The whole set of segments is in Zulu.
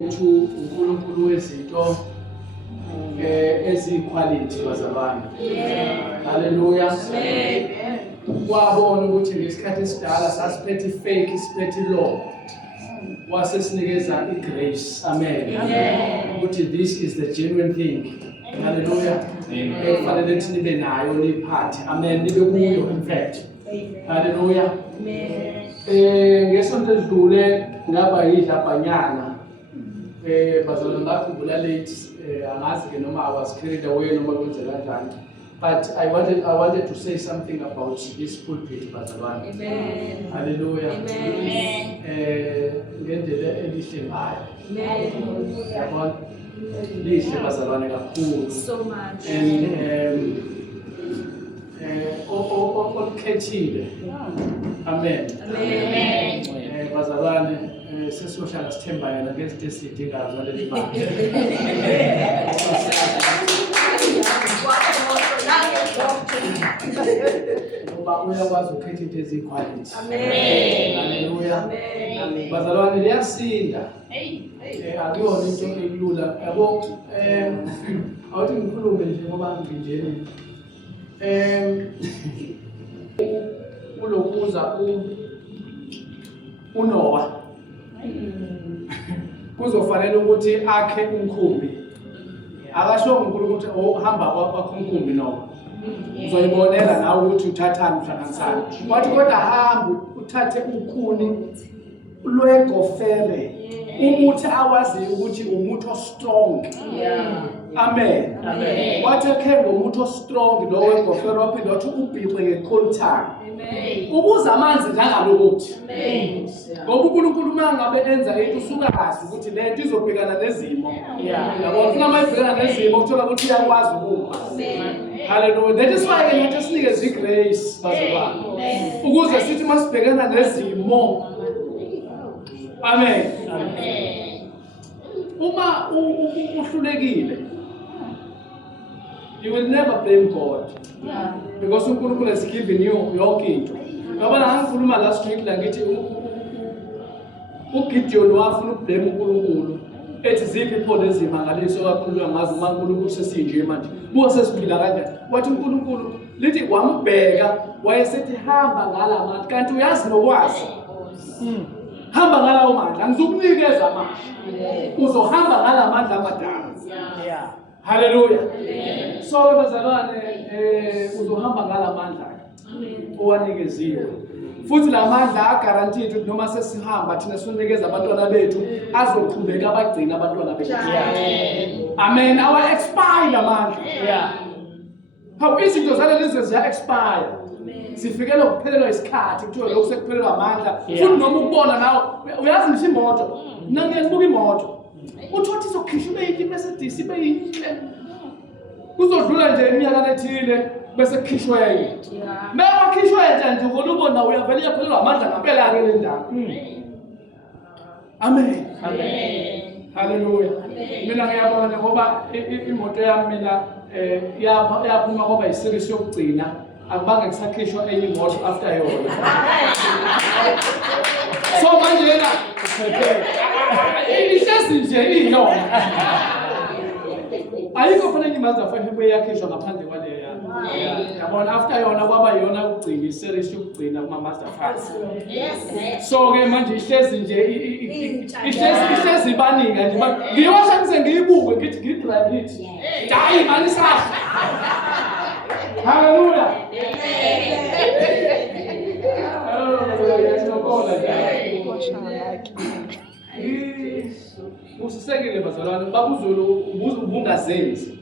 uNkulunkulu wezinto eziquality bazalwane. Haleluya. Wabona ukuthi ngesikhathi esidala sasiphethe fake isiphethe law. Wasesinikeza igrace. Amen. Ukuthi this is the genuine thing. Hallelujah. Kufanele ukuthi nibe nayo niphathe. Amen. Nibe kuyo in fact. Hallelujah. Ngesonto edlule ngaba yidlabhanyana. Bazalwane ngakhumbula late angazi ke noma I was carried away noma kwenzeka kanjani. But I wanted to say something about this pulpit bazalwane. Amen. Hallelujah. Amen. Ngendlela elihle ngayo. Amen. Yabona lihle bazalwane kakhulu. So much. And okukhethile. Amen. Amen. Bazalwane sesiyohlala sithemba yena ngezinto esidingayo zaleli mali. Ngoba uyakwazi ukukhetha into eziquality. Amen. Hallelujah. Amen. Bazalwane liyasinda. Akuyona into elula. Yabo awuthi ngikhulume nje ngoba nginjeni. Ulokuza uNoah. Kuzofanele ukuthi akhe umkhumbi. Akasho uNkulunkulu ukuthi ohamba kwakho umkhumbi Noah. Uzoyibonela nawe ukuthi uthathani mhlakansana. Wathi kodwa hamba uthathe ukhuni lwegofere. Umuthi awazi ukuthi umuthi ostrong. Amen. Amen. Wathi akhe ngomuthi ostrong lo wegofere waphinde wathi ubhiqwe ngecoltan. Ukuze amanzi ngangalokuthi. Amen. Ngoba uNkulunkulu mangabe enza into usukazi ukuthi lento izobhekana nezimo. Yabo ufuna mayibhekana nezimo uthola ukuthi uyakwazi ukuma. Amen. Hallelujah. That is why ngathi sinikeze igrace bazalwane. Ukuze sithi masibhekana nezimo. Amen. Amen. Uma uhlulekile you will never blame God. Because uNkulunkulu has given you yonke into. Ngoba ngikhuluma last week la ngithi uGideon wafuna ukublame uNkulunkulu. Ethi ziphi ipholo ezimangaliso kakhulu ngazo uNkulunkulu sesinje manje. Buka sesiphila kanjani. Wathi uNkulunkulu lithi kwambheka wayesethi hamba ngalamandla kanti uyazi nokwazi. Hamba ngalawo mandla ngizokunikeza amandla. Uzohamba ngalamandla amadala. Yeah. Hallelujah. Amen. So bazalwane uzohamba ngalamandla owanikeziwe. Futhi lamandla aguaranteed ukuthi noma sesihamba thina sinikeza abantwana bethu azoqhubeka abagcina abantwana bethu. Amen. Our expire lamandla. Yeah. How izinto zalelizwe ziya expire. Sifikele ukuphelelwa isikhathi kuthiwa lokho sekuphelelwa amandla. Futhi noma ukubona nawe uyazi ngisho imoto. Mina ngiyabuka imoto. Uthothi sokhishwa beyinhle Mercedes beyinhle. Kuzodlula nje iminyaka ethile bese kukhishwa yena. Mema khishwa yena nje uvona ubona uyavela yaphelelwa amandla ngempela ke le ndawo. Amen. Amen. Hallelujah. Mina ngiyabona ngoba imoto yami mina yaphuma ngoba iseries yokugcina akubange kusakhishwa enye imoto after yona. So manje yena ishesi nje iyona. Ayikho fanele imaza fanele yakhishwa ngaphandle kwale yana. Yabona after yona kwaba yona ukugcina iseries yokugcina kuma master files. Yes. So ke manje ihlezi nje ihlezi baninga nje. Ngiyosha ngize ngiyibuke ngithi ngidrive ngithi. Hayi mani sasha. Hallelujah. Usisekile bazalwane babuzulu ubungazenzi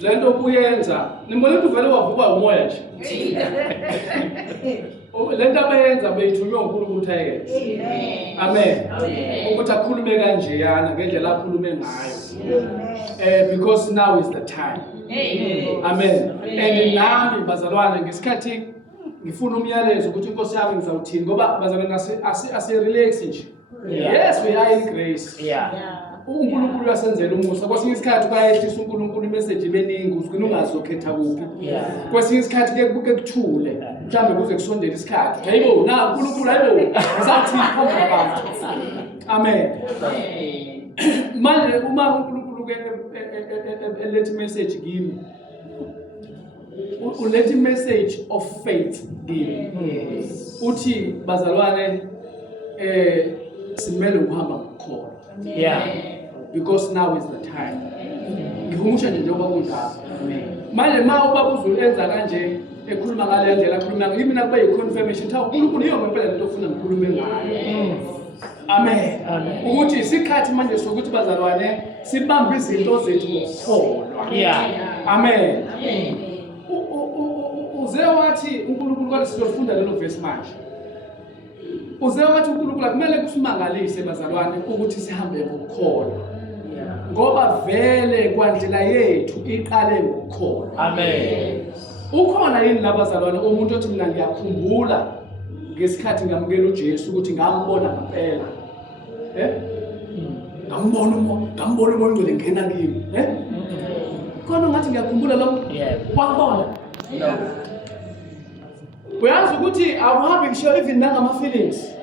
lento kuyenza nimbona ukuthi uvele wavuka umoya nje lento abayenza beyithunywa uNkulunkulu ukuthi ayenze. Amen. Ukuthi akhulume kanje yana ngendlela akhulume ngayo. Because now is the time. Amen. And nami bazalwane ngesikhathi ngifuna umyalezo ukuthi inkosi yami ngizawuthini ngoba bazalwane asi relax nje. Yes, we are in grace. Yeah. uNkulunkulu uyasenzela umusa. Kwesinye isikhathi uyayehlisa uNkulunkulu imessage beningi uzigcina ungazokhetha kuphi. Kwesinye isikhathi ke kuke kuthule. Mhlambe kuze kusondela isikhathi. Hayibo na uNkulunkulu hayibo. Asathi khona abantu. Amen. manje uma uNkulunkulu ke elethe message kimi ulethe message of faith kimi uthi bazalwane simele ukuhamba ngokukholwa because now is the time ngihumusha nje njengoba kunjalo manje ma ubaba uZulu enza kanje ekhuluma ngale ndlela akhuluma ngayo mina kuba yi-confirmation tha uNkulunkulu yiyo ngempela lento ofuna ngikhulume ngayo. Amen. Ukuthi isikhathi manje sokuthi bazalwane sibambe izinto zethu ngokukholwa. Amen. Uze wathi uNkulunkulu kwale sizofunda lelo verse manje. Uze wathi uNkulunkulu akumele kusimangalise bazalwane ukuthi sihambe ngokukholwa. Ngoba vele kwandlela yethu iqale ngokukholwa. Amen. Ukhona yini labazalwane umuntu othi mina ngiyakhumbula ngesikhathi ngamukela uJesu ukuthi ngambona ngempela ngambona uMngcwele ngena kimi khona ngathi ngiyakhumbula lo wakubona uyazi ukuthi awuhambi ngisho even nangama feelings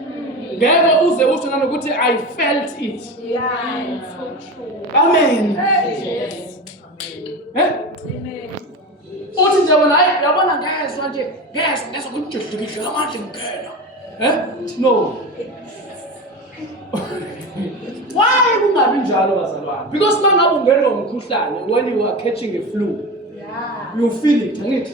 ngeke uze usho nanokuthi I felt it. It's so true. Amen. Yes. Amen. Uthi nje wena hayi yabona ngezwe nje ngezwe ukuthi ngidlula amandla ngena no why kungabi njalo bazalwane because mangabe ungenwe umkhuhlane when you are catching a flu you feel it angithi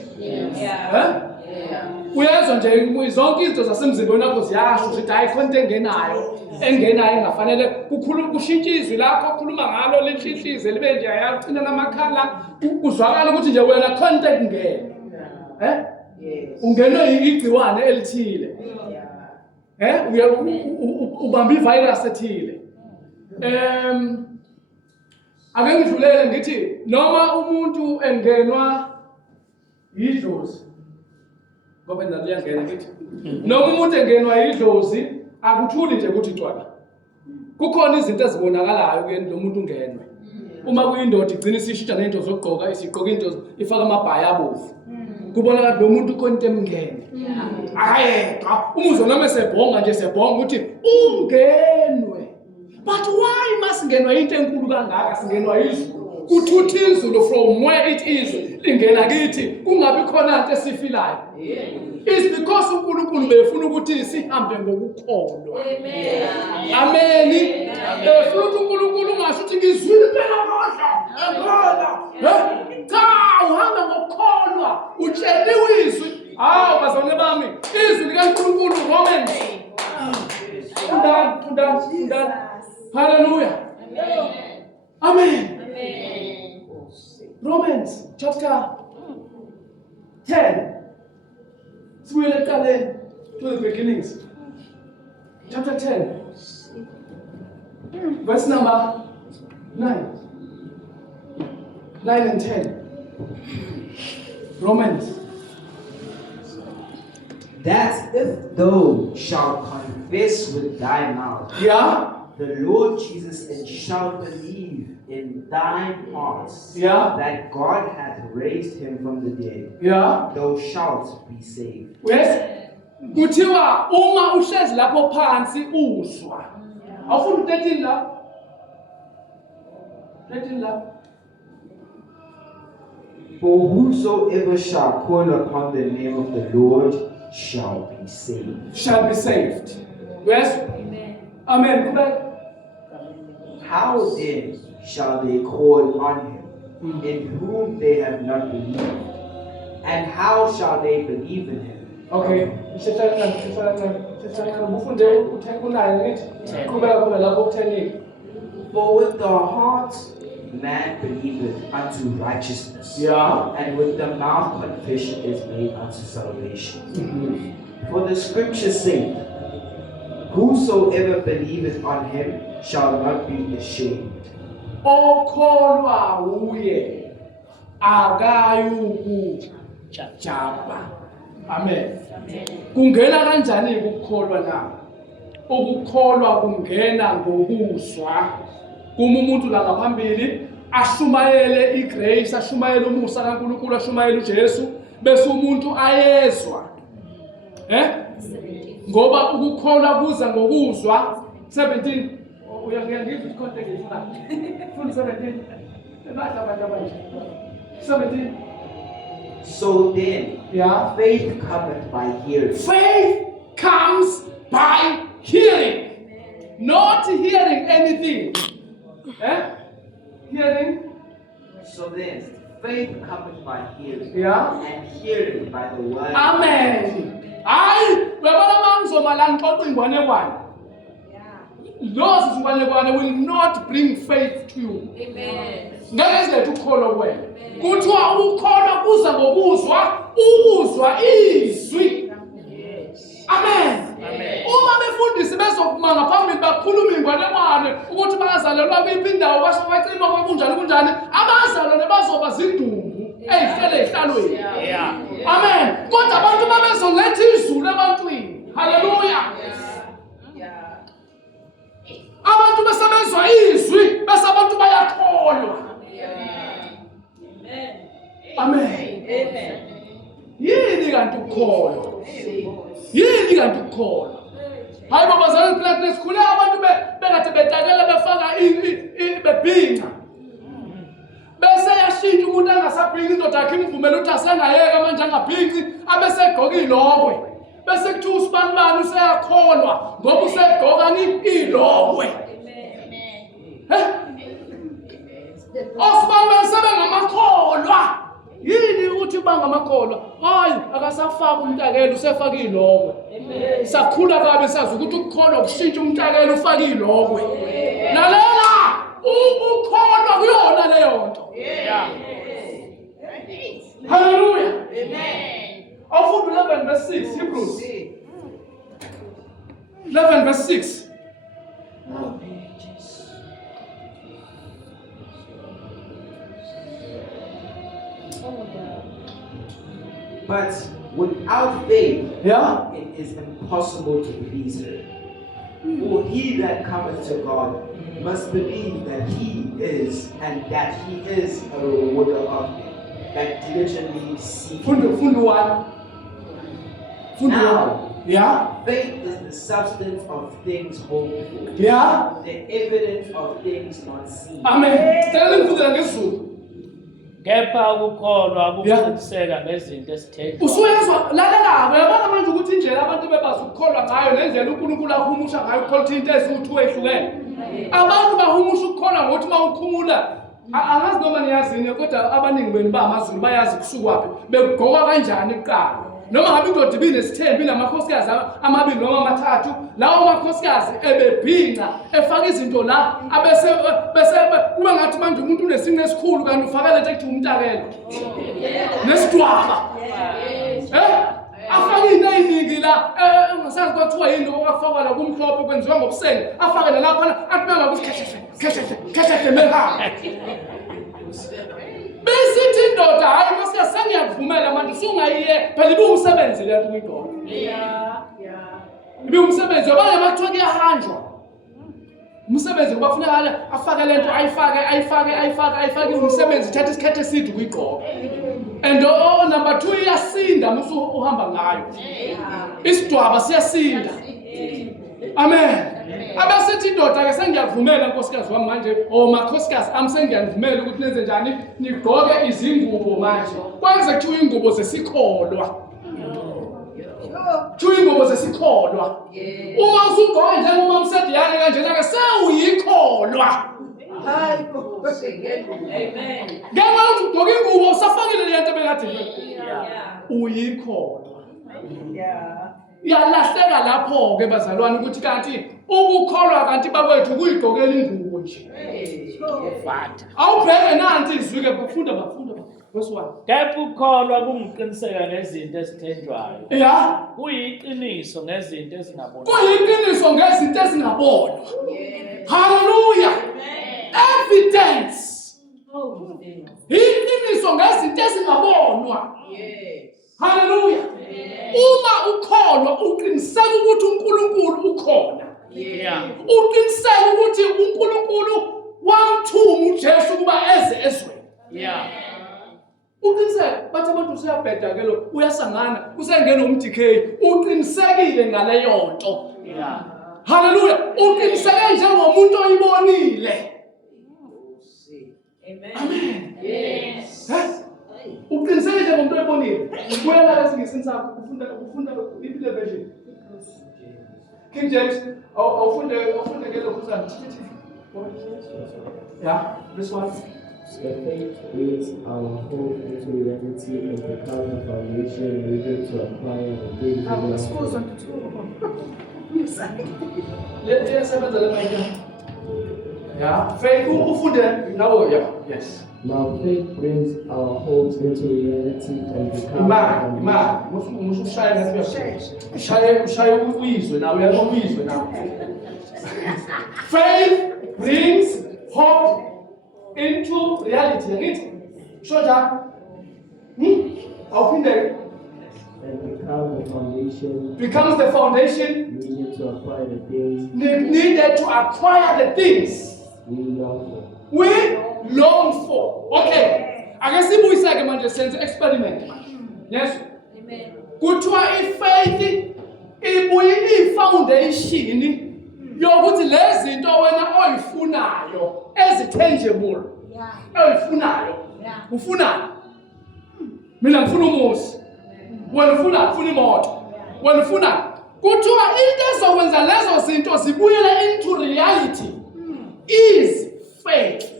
uyezwa nje zonke izinto zasemzimbeni wakho ziyasho ukuthi hayi khona engenayo engafanele kushintsha izwi lakho okhuluma ngalo lenhlihlize libe nje ayaqina namakhala uzwakala ukuthi nje wena contact ngene ungenwe igciwane elithile ubamba ivirus ethile ake ngidlulele ngithi noma umuntu engenwa idlozi ngoba naliyangena ngithi noma umuntu engenwa idlozi akuthuli nje ukuthi cwala kukhona izinto ezibonakalayo kuyena lo muntu ungenwe uma kuyindoda igcina isishintsha nento zokugqoka isigqoka into ifaka amabhaya abovu kubonakala lo muntu konke emngene ayedwa umuzwa noma esebhonga nje sebhonga ukuthi ungenwe but why masingenwa into enkulu kangaka singenwa izulu kuthutha izulu from where it is lingena kithi kungabi khona into esifilayo is because uNkulunkulu befuna ukuthi sihambe ngokukholwa. Amen. Befuna uNkulunkulu ngasho ukuthi ngizwile phela kodwa cha uhamba ngokukholwa utsheliwe izwi bazalwane bami izwi likaNkulunkulu Romans undani hallelujah amen Romans chapter 10 to the beginnings. Chapter 10. Verse number 9. 9 and 10. Romans. That if thou shalt confess with thy mouth the Lord Jesus and shalt believe in thine heart that God hath raised him from the dead, thou shalt be saved. Yes. Kuthiwa uma uhlezi lapho phansi uzwa. Awufuna 13 la? 13 la. For whosoever shall call upon the name of the Lord shall be saved. Shall be saved. Yes? Amen. How then shall they call on him in whom they have not believed? And how shall they believe in him? Okay. For with the heart man believeth unto righteousness, and with the mouth confession is made unto salvation. For the scripture saith, whosoever believeth on him shall not be ashamed. Okholwa uye akayukuchapha. Amen. Kungena kanjani ukukholwa na? Ukukholwa kungena ngokuzwa. Kuma umuntu la ngaphambili ashumayele igrace, ashumayele umusa kaNkulunkulu, ashumayele uJesu, bese umuntu ayezwa. Ngoba ukukholwa kuza ngokuzwa 17 Uyangive icontact ifuna. Funda 17. Ebadla abantu abanje. 17. So then, Yeah. faith cometh by hearing. Faith comes by hearing. Not hearing anything. Hearing? So then, faith cometh by hearing. Yeah. And hearing by the word. Amen. Hayi, uyabona mangizomalana xoxa ingwane. Those izingwane will not bring faith to you. Amen. Ngeke zilethe ukukholo kuwena. Kuthiwa ukholwa kuza ngokuzwa izwi. Amen. Uma befundisi bezokuma ngaphambili bakhuluma ingwane ukuthi bazalelwa kwiphi indawo basho bacima kwakunjani abazalwane bazoba zindumbu ezihlele ehlalweni. Amen. Kodwa abantu babezoletha izulu ebantwini. Hallelujah. Abantu besebenzwa izwi bese abantu bayakholwa. Amen. Yini kanti ukholwa? Yini kanti ukholwa? Hayi baba zalwe phela nesikhule abantu bekade betakela befaka bebhinca. Bese yashintsha umuntu angasabhinci indoda yakhe imvumela ukuthi asengayeka manje angabhinci abesegqoka ilokwe. Bese kuthiwa usibanibani useyakholwa ngoba usegqoka ilokwe. Osibanibani sebengamakholwa. Yini uthi bangamakholwa? Hayi akasafaka umntakelo usefaka ilokwe. Sakhula kabe sazi ukuthi ukukholwa kushintsha umntakelo ufaka ilokwe. Lalela ukukholwa kuyona leyo nto. Hallelujah. Amen. Awufunda 11 verse 6 Hebrews. 11 verse 6. But without faith, Yeah. it is impossible to please Him. For he that cometh to God must believe that He is, and that He is a rewarder of them that diligently seek Him. Fundu 1. Now, Yeah. faith is the substance of things hoped for, Yeah. the evidence of things not seen. Amen. Tell him for ngesiZulu. Kepha ukukholwa kuqiniseka ngezinto ezithethwe. Usuyezwa lalela uyabona manje ukuthi indlela abantu bebazi ukukholwa ngayo nendlela uNkulunkulu ahumusha ngayo ukholwa into eziwu-2 ehlukene. Abantu bahumusha ukukholwa ngokuthi mawukhumula angazi noma niyazini kodwa abaningi benu bamaZulu bayazi kusukwaphi begqoka kanjani kuqala. Noma ngabe indoda ibinesithembu inamakhosikazi amabili noma amathathu lawo makhosikazi ebebhinca efaka izinto la bese kube ngathi manje umuntu unesinqe esikhulu kanti ufaka lento ekuthiwa umntakelo nesidwaba afaka into eyiningi la ngasazi kwathiwa yini okwafakwa la kumhlophe kwenziwa ngobusenge afake la lapha athi bengakuthi khesheshe mehamba. Besithi indoda hayi Nkosi sengiyakuvumela manje usungayiye phela ibumsebenzi lento kuyigqoka. Ibumsebenzi abanye bakuthiwa kuyahanjwa. Umsebenzi kuba kufuneka afake lento ayifake umsebenzi uthatha isikhathi eside ukuyigqoka. And number 2 iyasinda musu uhamba ngayo. Isidwaba siyasinda. Amen. Abasithi indoda ke sengiyakuvumela nkosikazi wami manje makhosikazi ami sengiyakuvumela ukuthi nenze njani nigqoke izingubo manje. Kwenze kuthiwa ingubo zesikholwa. Kuthiwa ingubo zesikholwa. Uma usugqoka njengoba umsediyane kanjena ke sewuyikholwa. Amen. Ngenxa yokuthi ugqoka ingubo usafakile lento bekade uyikholwa. Iyalahleka lapho ke bazalwane ukuthi kanti ukukholwa kanti bakwethu kuyigqokela ingubo nje. Awubheke nanti izwi ke bafunda verse 1. Kepha ukukholwa kunguqiniseka ngezinto ezithenjwayo. Yeah. Kuyiqiniso ngezinto ezingabonwa. Kuyiqiniso ngezinto ezingabonwa. Hallelujah. Evidence. Iqiniso ngezinto ezingabonwa. Hallelujah. Uma ukholwa uqiniseka ukuthi uNkulunkulu ukhona. Uqiniseka ukuthi uNkulunkulu wamthuma uJesu kuba eze ezweni. Uqiniseka bathi abantu usiyabheda ke lo uyasangana usengena umDK uqinisekile ngaleyo nto. Hallelujah. Uqiniseke njengomuntu oyibonile. Amen. Yes. Uqiniseke njengomuntu oyibonile. Buya la esiNgisini sakho ufunda iphi version? King James. Awufunde ngelo kusana. Yeah, this one. The faith brings our hope into reality and becomes a foundation needed to acquire the things we want. Yeah, faith ufunde nawo, yeah, yes. Now faith brings our hopes into reality and becomes a foundation. Faith brings hope into reality. Right? Show that. I'll And becomes the foundation needed to acquire the things we long for. Okay. I can see we say man just sense experiment. Yes. Amen. Kuthiwa ifaith ibuye foundation yokuthi lezi zinto wena oyifunayo ezitangible. Oyifunayo. Ufuna. Mina ngifuna umuzi. Wena ufuna imoto. Wena ufuna. Kuthiwa into ezokwenza lezo zinto zibuyele into reality is faith.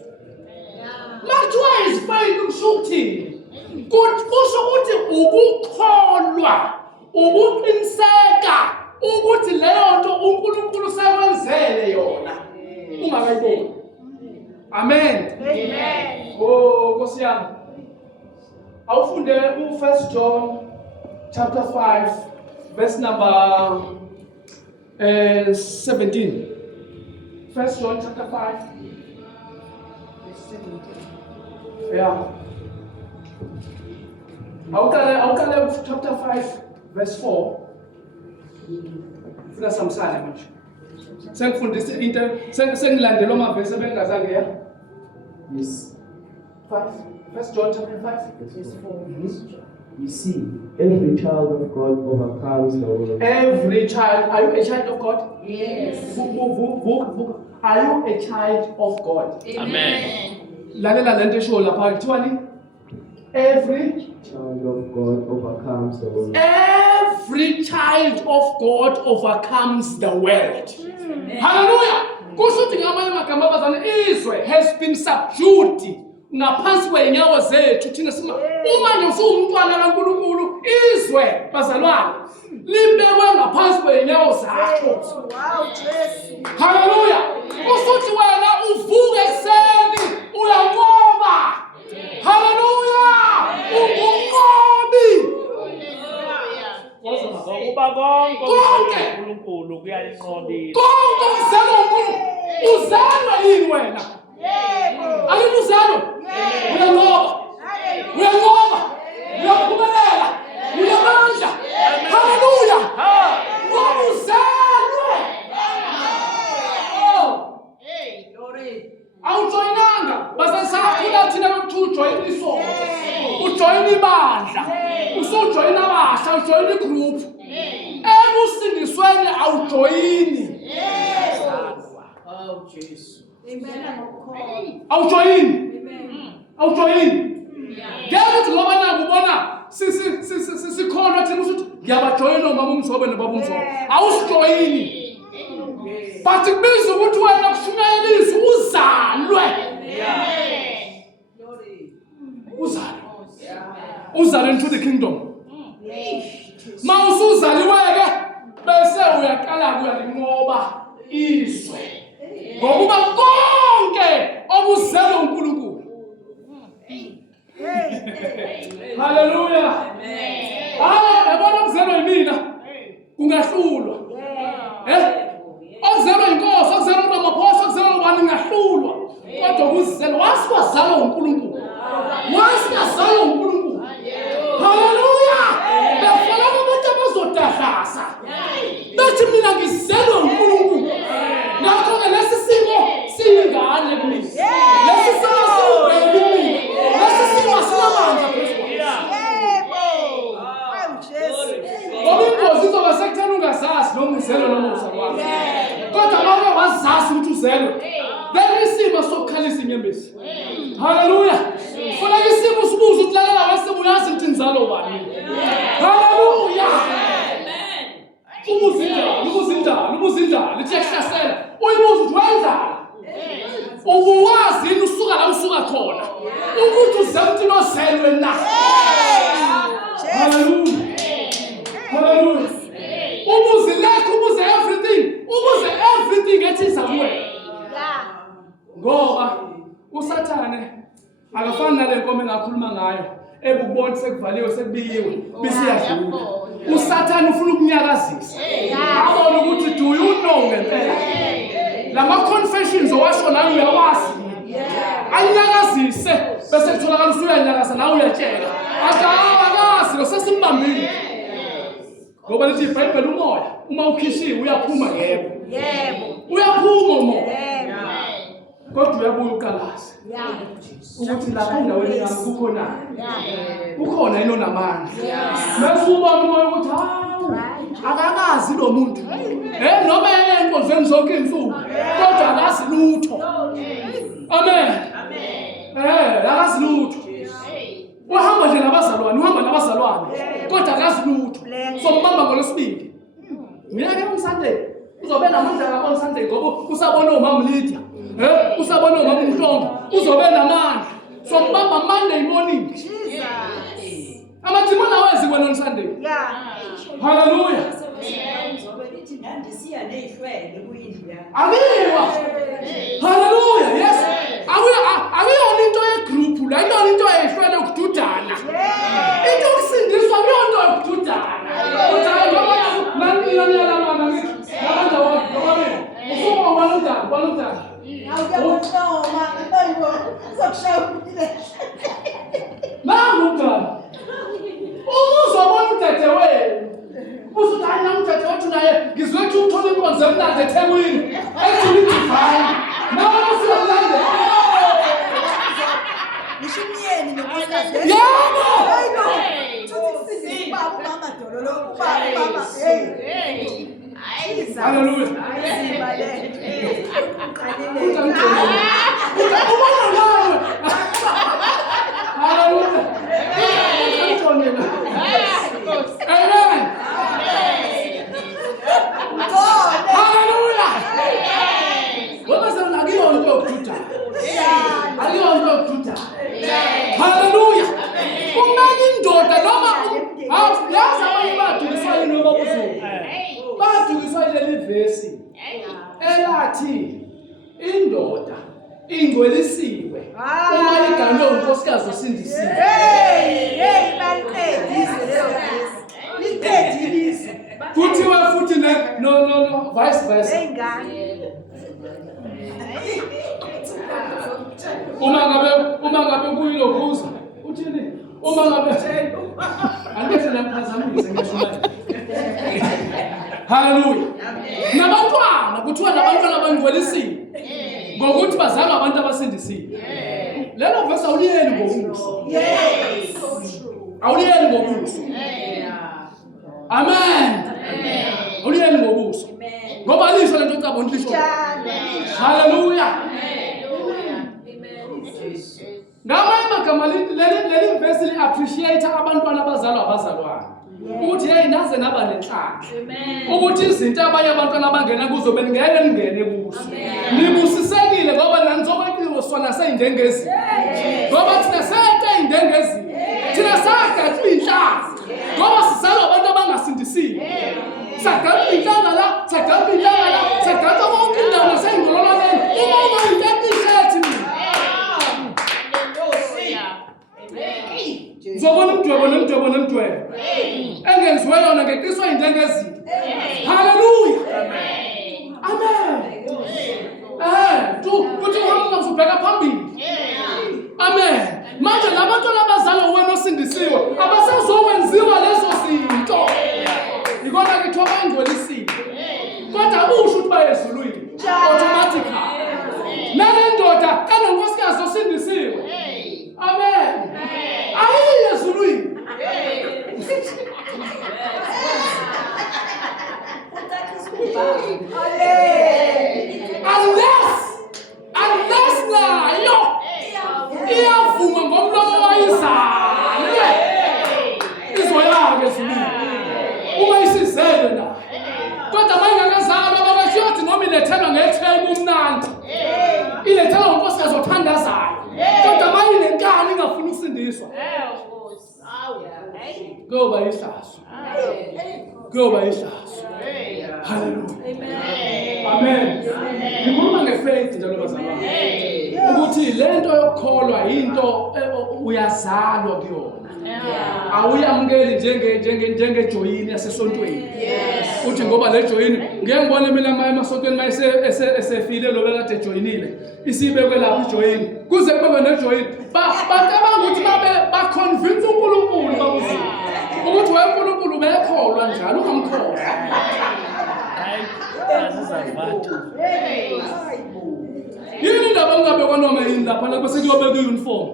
Makuthiwa is faith kusho ukuthini? Kusho ukuthi ukukholwa, ukuqiniseka ukuthi leyo nto uNkulunkulu sekwenzele yona ungakayiboni. Amen. Amen. Oh, Nkosi yami. Awufunde u1 John chapter 5 verse number 17. 1 John chapter 5 verse 17. Yeah. Awukale chapter 5 verse 4. Funa samsana manje. Sengifundise into sengilandela amavesi ebengazange ya. Yes. 5. 1 John chapter 5 verse 4. You see, every child of God overcomes the world. Every child, are you a child of God? Yes. Are you a child of God? Amen. Lalela lento esho lapha kuthiwani? Every Child of God overcomes the world. Every child of God overcomes the world. Hallelujah. Kusho ukuthi ngamanye amagama abazana izwe has been subdued ngaphansi kwenyawo zethu thina sima uma nje usumntwana kaNkulunkulu izwe bazalwane libekwe ngaphansi kwenyawo zakho. Wow, Jesus. Hallelujah. Kusho ukuthi wena uvuke ekseni uyanqoba. Hallelujah. Unqobi. Ngokuba konke uNkulunkulu kuyalinqobisa. Konke uzalwa uNkulunkulu. Uzalwa yini wena? Ayini uzalwa? Uyanqoba. Uyanqoba. Uyaphumelela. Uyamandla. Hallelujah. Ngoba uzalwe. Awujoyinanga. Basasakhula thina ukuthi ujoyina isonto. Ujoyina ibandla. Usujoyina abasha, ujoyina igroup. Ekusindisweni awujoyini. Oh Jesus. Awujoyini. Awujoyini. Ngeke uthi ngoba naku ubona sikhona thina usuthi ngiyabajoyina ngoma umzobe nebaba umzobe. Awusijoyini. But kubiza ukuthi wena kushumayelisa uzalwe. Uzalwe into the kingdom. Mawusuzaliweke bese uyaqala kuyalinqoba izwe. Ngokuba konke okuzelwe uNkulunkulu. Hallelujah. Yabona okuzelwe yimina kungahlulwa. Okuzelwe inkosi, okuzelwe amaphosa, okuzelwe ubani ngahlulwa. Kodwa kuzelwe wasiwazalwa uNkulunkulu. Wasingazalwa uNkulunkulu. Hallelujah. Yesu. Hallelujah. Funa isimo usibuza ukuthi lalela wesimo uyazi ukuthi inzalo bani. Hallelujah. Ubuzindala lithi yahlasela. Uyibuza ukuthi wenzani? Ubuwazi usuka la usuka khona. Ukuthi uzemthi lozelwe na. Hallelujah. Hallelujah. Ubuze everything ethi zakuwe. Ngoba usathane akafani nale nkomo engakhuluma ngayo ebubona sekuvaliwe sekubiyiwe bisiyadlula. Usathane ufuna ukunyakazisa. Abona ukuthi do you know ngempela lama confessions owasho nayo uyawazi. Anyakazise bese kutholakala usuyanyakaza nawe uyatshela. Akazi lo sesimbambile. Ngoba lithi iBhayibheli umoya uma ukhishiwe uyaphuma yebo. Uyaphuma umoya. Kodwa uyabuya ukalaza. Ukuthi lapha endaweni yami kukhona. Kukhona yini onamandla. Bese ubona umoya ukuthi hawu akakazi lo muntu. Noma enkonzweni zonke insuku kodwa akazi lutho. Amen. Akazi lutho. Uhamba nje nabazalwane kodwa akazi lutho. So mbamba ngolosibili. Mina ke umSunday uzobe namandla kakhulu umSunday ngoba usabona uMama Lydia. Usabona uMama uMhlongo uzobe namandla. So mbamba Monday morning. Jesus. Amathimona awezi kwena umSunday. Hallelujah. Aliwa. Hallelujah. Yes. Awuyona into yegroup la, ayona into ehlwele ukududana. Into yokusindiswa akuyona into yokududana. Uzobona udade wenu. Uzodana umdade wethu naye ngizwethu uthola inkonzo emnandi eThekwini. Ethini divine. Nawe usiyalandela. Nishimiyeni nokusaze. Yebo. Hallelujah. Amen. Hallelujah. Kumele indoda noma yazi abanye badukiswa yini noma kusuku. Badukiswa leli vesi elathi indoda ingcwelisiwe uma iganwe unkosikazi osindisiwe. Kuthiwe futhi no vice versa. Uma ngabe kuyilo kuza uthini uma ngabe angeke namphazamisa ngisho manje. Hallelujah. Nabantwana kuthiwa nabantwana abangcwelisiwe ngokuthi bazalwa abantu abasindisiwe. Lelo verse awuliyeli ngobuso. Yes. Awuliyeli ngobuso. Amen. Awuliyeli ngobuso. Ngoba lisho lento icabona lisho. Hallelujah. Ngamanye amagama leli verse li appreciate abantwana abazalwana. Ukuthi hey naze naba nenhlanhla. Ukuthi izinto abanye abantwana abangena kuzo beningeke ningene kuzo. Nibusisekile ngoba nanizokweqiwe sona seyindengezi. Ngoba thina sente indengezi. Thina sagaxwa inhlanhla. Ngoba sizalwa abantu abangasindisiwe. Sagaxwa inhlanhla la, sagaxwa inhlanhla la, sagaxwa konke indawo seyingololwane. Uma uyintethisethi zobona umdwebo engenziwe yona ngeqiswa indengezi. Hallelujah. Amen. Kuthi uhamba usubheka phambili. Amen. Manje labantwana abazalwa wena osindisiwe abasazokwenziwa lezo zinto. Ikona kuthiwa bayingcwelisiwe. Kodwa usho ukuthi bayezulwini automatically. Nale ndoda kanonkosikazi osindisiwe. Amen. Ayi ezulwini. wayinenkani ingafuni ukusindiswa kuyoba ihlazo kuyoba ihlazo. Hallelujah. Amen. Ngikhuluma ngefaith njalo bazalwane ukuthi lento yokukholwa into uyazalwa kuyona. Awuyamukeli njengejoyini yasesontweni. Uthi ngoba le joyini ngeke ngibone mina emasontweni esefile lo bekade joyinile isibekwe lapha ijoyini kuze kube nejoyini bacabanga ukuthi ba convince uNkulunkulu bakuthi uNkulunkulu bekholwa njalo ungamkholwa. Yini indaba ungabe kwanoma yini lapha la bese kuyobeka iuniform.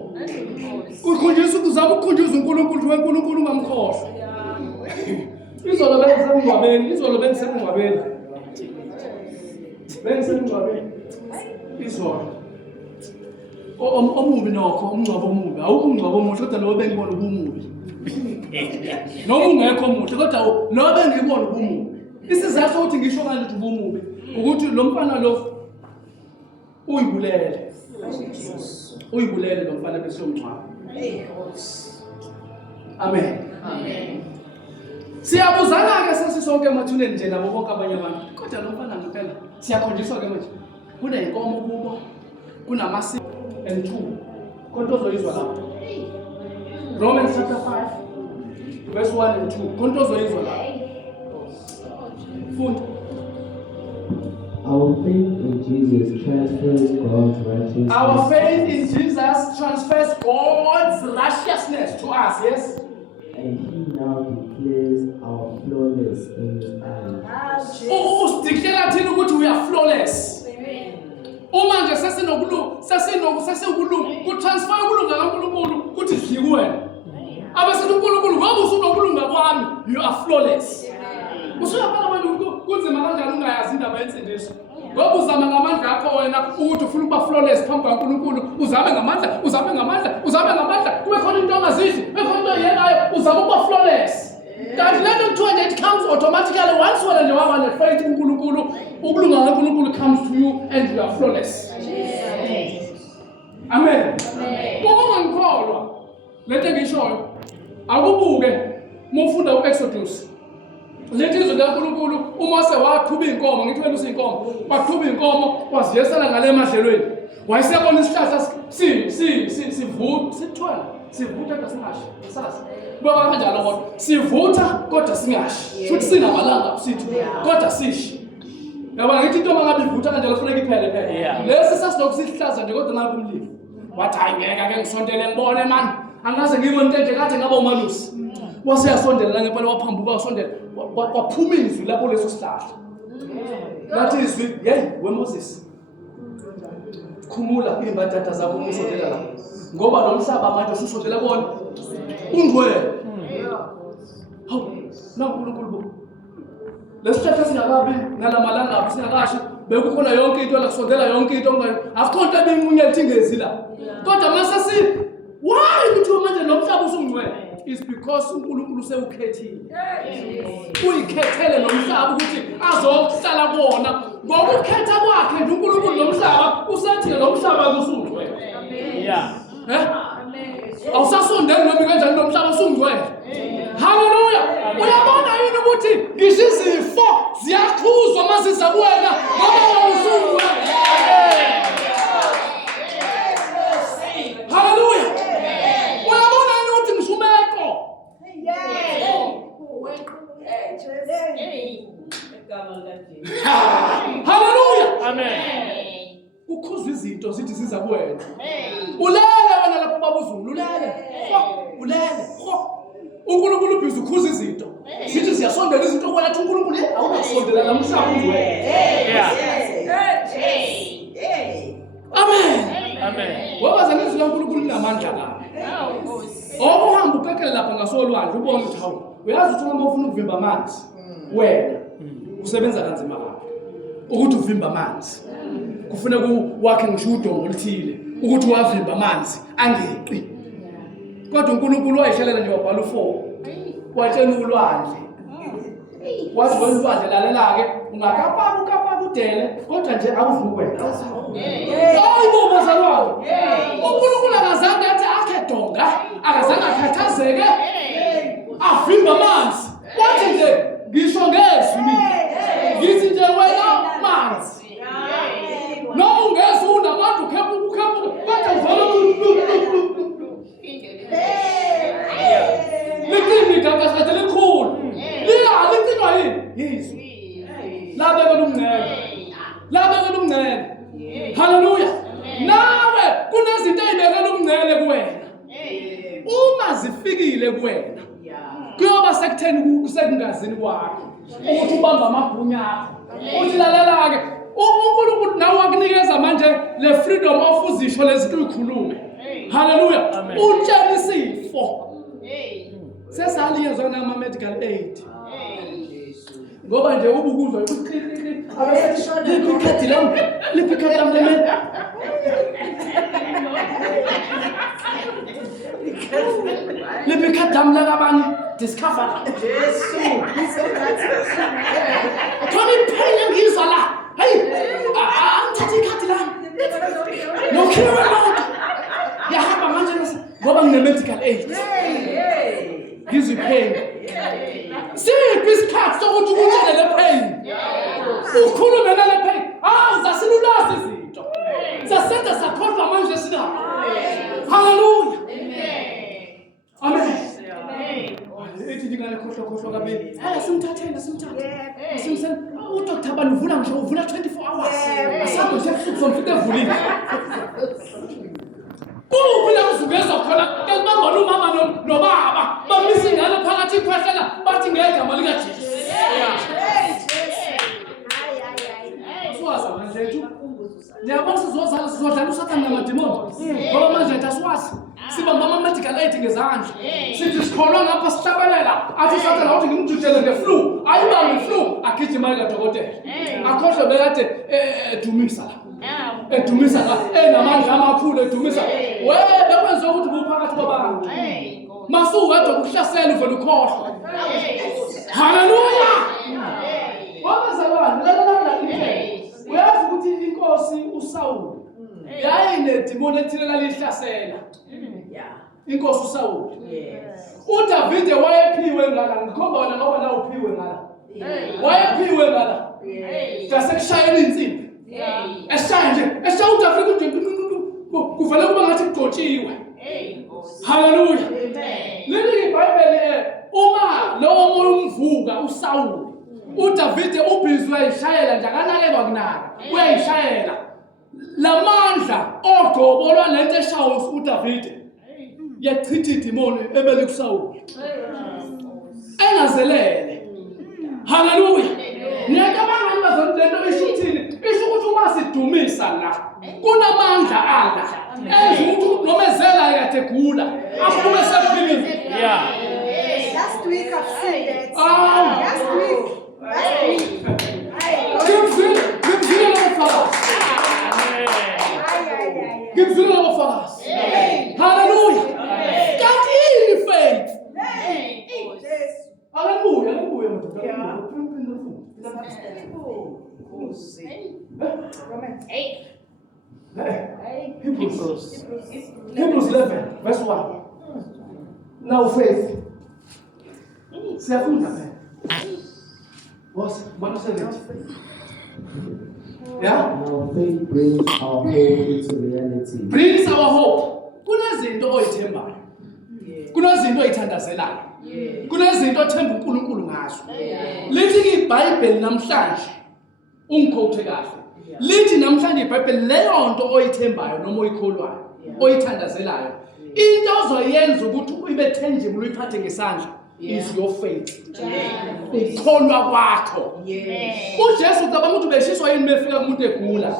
Ukhonjisa ukuzama ukukhonjisa uNkulunkulu weNkulunkulu ungamkhohlwa. Izolo bengisengcwabeni, izolo. Omubi nokho, umngcwabo omubi. Awukho umngcwabo omuhle kodwa lo bengibona ubumubi. Noma ungekho omuhle kodwa lo bengibona ubumubi. Isizathu sokuthi ngisho kanjalo ubumubi ukuthi lo mfana lo uyibulele. Uyibulele lo mfana bese umngcwabo. Amen. Siyabuzana ke sesisonke emathuneni nje nabo bonke abanye abantu. Kodwa lo mfana ngempela siyakhonjiswa ke manje. Kunenkomo kubo, kunamasiko and 2. Konke ozoyizwa lapho. Romans chapter 5 verse 1 and 2. Konke ozoyizwa lapho. Funda. Our faith in Jesus transfers God's righteousness. Our faith in Jesus transfers God's righteousness to us, yes? And He now declares our flawless in His eyes. Declare thina ukuthi we are flawless. Uma nje sesinokulunga, kutransfer ukulunga kaNkulunkulu kuthi dlikuwena. Abese uNkulunkulu ngoba usunokulunga kwami, you are flawless. Usuyabona abantu kunzima kanjani ungayazi indaba yensindiso. Ngoba uzama ngamandla akho wena ukuthi ufuna ukuba flawless phambi kaNkulunkulu, uzame ngamandla, kube khona into ongazidli, kube khona into oyengayo, uzama ukuba flawless. Kanti lento kuthiwa it comes automatically once wena nje waba nefaith kuNkulunkulu, ukulunga kaNkulunkulu comes to you and you are flawless. Amen. Uma ngikholwa lento engishoyo akubuke mufunda uExodus. Lethi izwi likaNkulunkulu uMose waqhuba inkomo, ngithi wena usinkomo, waqhuba inkomo waziyesela ngale emadlelweni. Wayesebona isihlahla sivutha kodwa singashi. Sazi. Kuba kanjalo kodwa sivutha kodwa singashi. Futhi sinamalanga usithi kodwa sishi. Yabona ngithi into mangabe ivutha kanjalo kufanele iphele phela. Lesi sasinokusihlaza nje kodwa naku umlilo. Wathi ayingeka ke ngisontele ngibone man. Angaze ngibone into nje kade ngaba umalusi. Waseyasondela la ngempela waphambuka wasondela waphuma izwi lapho leso sihlahla. Lathi izwi, hey weMoses. Khumula imbatata zakho usondela la. Ngoba lo mhlaba manje ususondela bona ungcwele. Hawu, naNkulunkulu. Lesihlahla singakabi nalamalanga singakashi bekukhona yonke into la kusondela yonke into ongayo. Akukho into ebinqunyela thingezi la. Kodwa mase why ukuthi manje lo mhlaba usungcwele? Is because uNkulunkulu sewukhethile. Uyikhethele nomhlaba ukuthi azohlala kuona. Ngoba ukhetha kwakhe nje uNkulunkulu nomhlaba usethi lo mhlaba kusungcwele. Yeah. Awusasondeli noma kanjani lo mhlaba usungcwele. Hallelujah. Uyabona yini ukuthi ngisho izifo ziyakhuzwa masiza kuwena ngoba usungcwele. Hallelujah. Uyabona yini ukuthi ngishumeko. Hallelujah. Amen. Ukhuza izinto zithi ziza kuwena. Ulele wena lapho babuzulu ulele. Ulele. uNkulunkulu ubhizi ukhuza izinto. Sithi siyasondela izinto kwathi uNkulunkulu awunasondela namhlanje ungcwele. Amen. Amen. Ngoba zanizwe uNkulunkulu linamandla kabi. Okuhamba uphekele lapha ngasolwandle ubone ukuthi hawu uyazi ukuthi uma ufuna ukuvimba amanzi wena usebenza kanzima kabi ukuthi uvimba amanzi. Kufuneka wakhe ngisho udongo lithile ukuthi wavimba amanzi angeqi. Kodwa uNkulunkulu wayihlelela nje wabhala u4 watshena ulwandle. Wathi ulwandle lalela-ke ungakapaka udele kodwa nje awuvukwe. Hayi bo bazalwane. uNkulunkulu akazange kuncike kuwena. Kuyoba sekutheni kusekungazini kwakho ukuthi ubamba amabhunya akho. Uthi lalela ke uNkulunkulu nawe akunikeza manje le freedom of uzisho lezinto uyikhulume. Hallelujah. Utshela isifo. Sesaliyezwa nama medical aid. Ngoba nje ubukuzwa lipikhadi lam lipikhadi lam lakabani discover Tony phela ngizwa la hey angithatha ikhadi lami nokhira wonke yahamba manje ngoba ngine medical aid ngiziphenga siphi isikhathi sokuthi ukutshele le pain ukhulume ngale pain zasilulazi izinto sasenza sakhohlwa manje sina hallelujah amen ethi ngale khohlwa kabili simthathele simthathe uDr. Bani uvula ngisho uvula 24 hours asakho nje ebusuku somfike evulile Kuphi uzungeza khona ngibambona umama nobaba bamisa ingane phakathi ikhwehlela bathi ngegama lika Jesu. Swaza manje ethu. Ngiyabona sizodlala uSathane namademoni. Ngoba manje asiwazi. Sibamba ama medical aid ngezandla. Sithi sikholwa ngapha sihlabelela. Athi Sathane uthi ngimjujele ngeflu. Ayibambe iflu agijima kadokotela. Akhohle bekade dumisa la. Edumisa enamandla amakhulu edumisa bekwenze ukuthi kuphakathi kwabantu masuwedwa ukuhlasela uvela ukhohlwa haleluya wabazalwane lalela uyazi ukuthi inkosi uSawuli yayinedimoni ethilela lihlasela inkosi uSawuli uDavide wayephiwe ngala ngikhomba wena ngoba la uphiwe ngala wayephiwe ngala jasekushayela insimbi esanje esawudafika kuvele kuba ngathi kugotshiwe haleluya leli iBhayibheli uma lo moya umvuka uSawuli uDavide ubhizwe ayishayela nje akanakekwa kunaka uyayishayela lamandla ogobolwa lento eshawo uDavide yachitha idimoni ebele kuSawuli engazelele haleluya ngiyacabanga imazolo lento ishuthini isho ukuthi uma sidumisa la kunamandla ala enza ukuthi noma ezela kade gula afume sephilile Last week I've seen it. Last week. Gimzile lobufakazi haleluya kanti yini faith haleluya Hebrews 11 verse 1. Now faith. Siyafunda phela. What said it? Yeah? Now faith brings our hope into reality. Brings our hope. Kunezinto oyithembayo. Kunezinto oyithandazelayo. Kunezinto othemba uNkulunkulu ngazo. Lithi iBhayibheli namhlanje ungikhothe kahle. Lithi namhlanje iBhayibheli leyo nto oyithembayo noma oyikholwayo, oyithandazelayo. Into ozoyenza ukuthi ibe tangible uyiphathe ngesandla is your faith. Ukholwa kwakho. uJesu ucabanga ukuthi beshiswa yini befika kumuntu egula.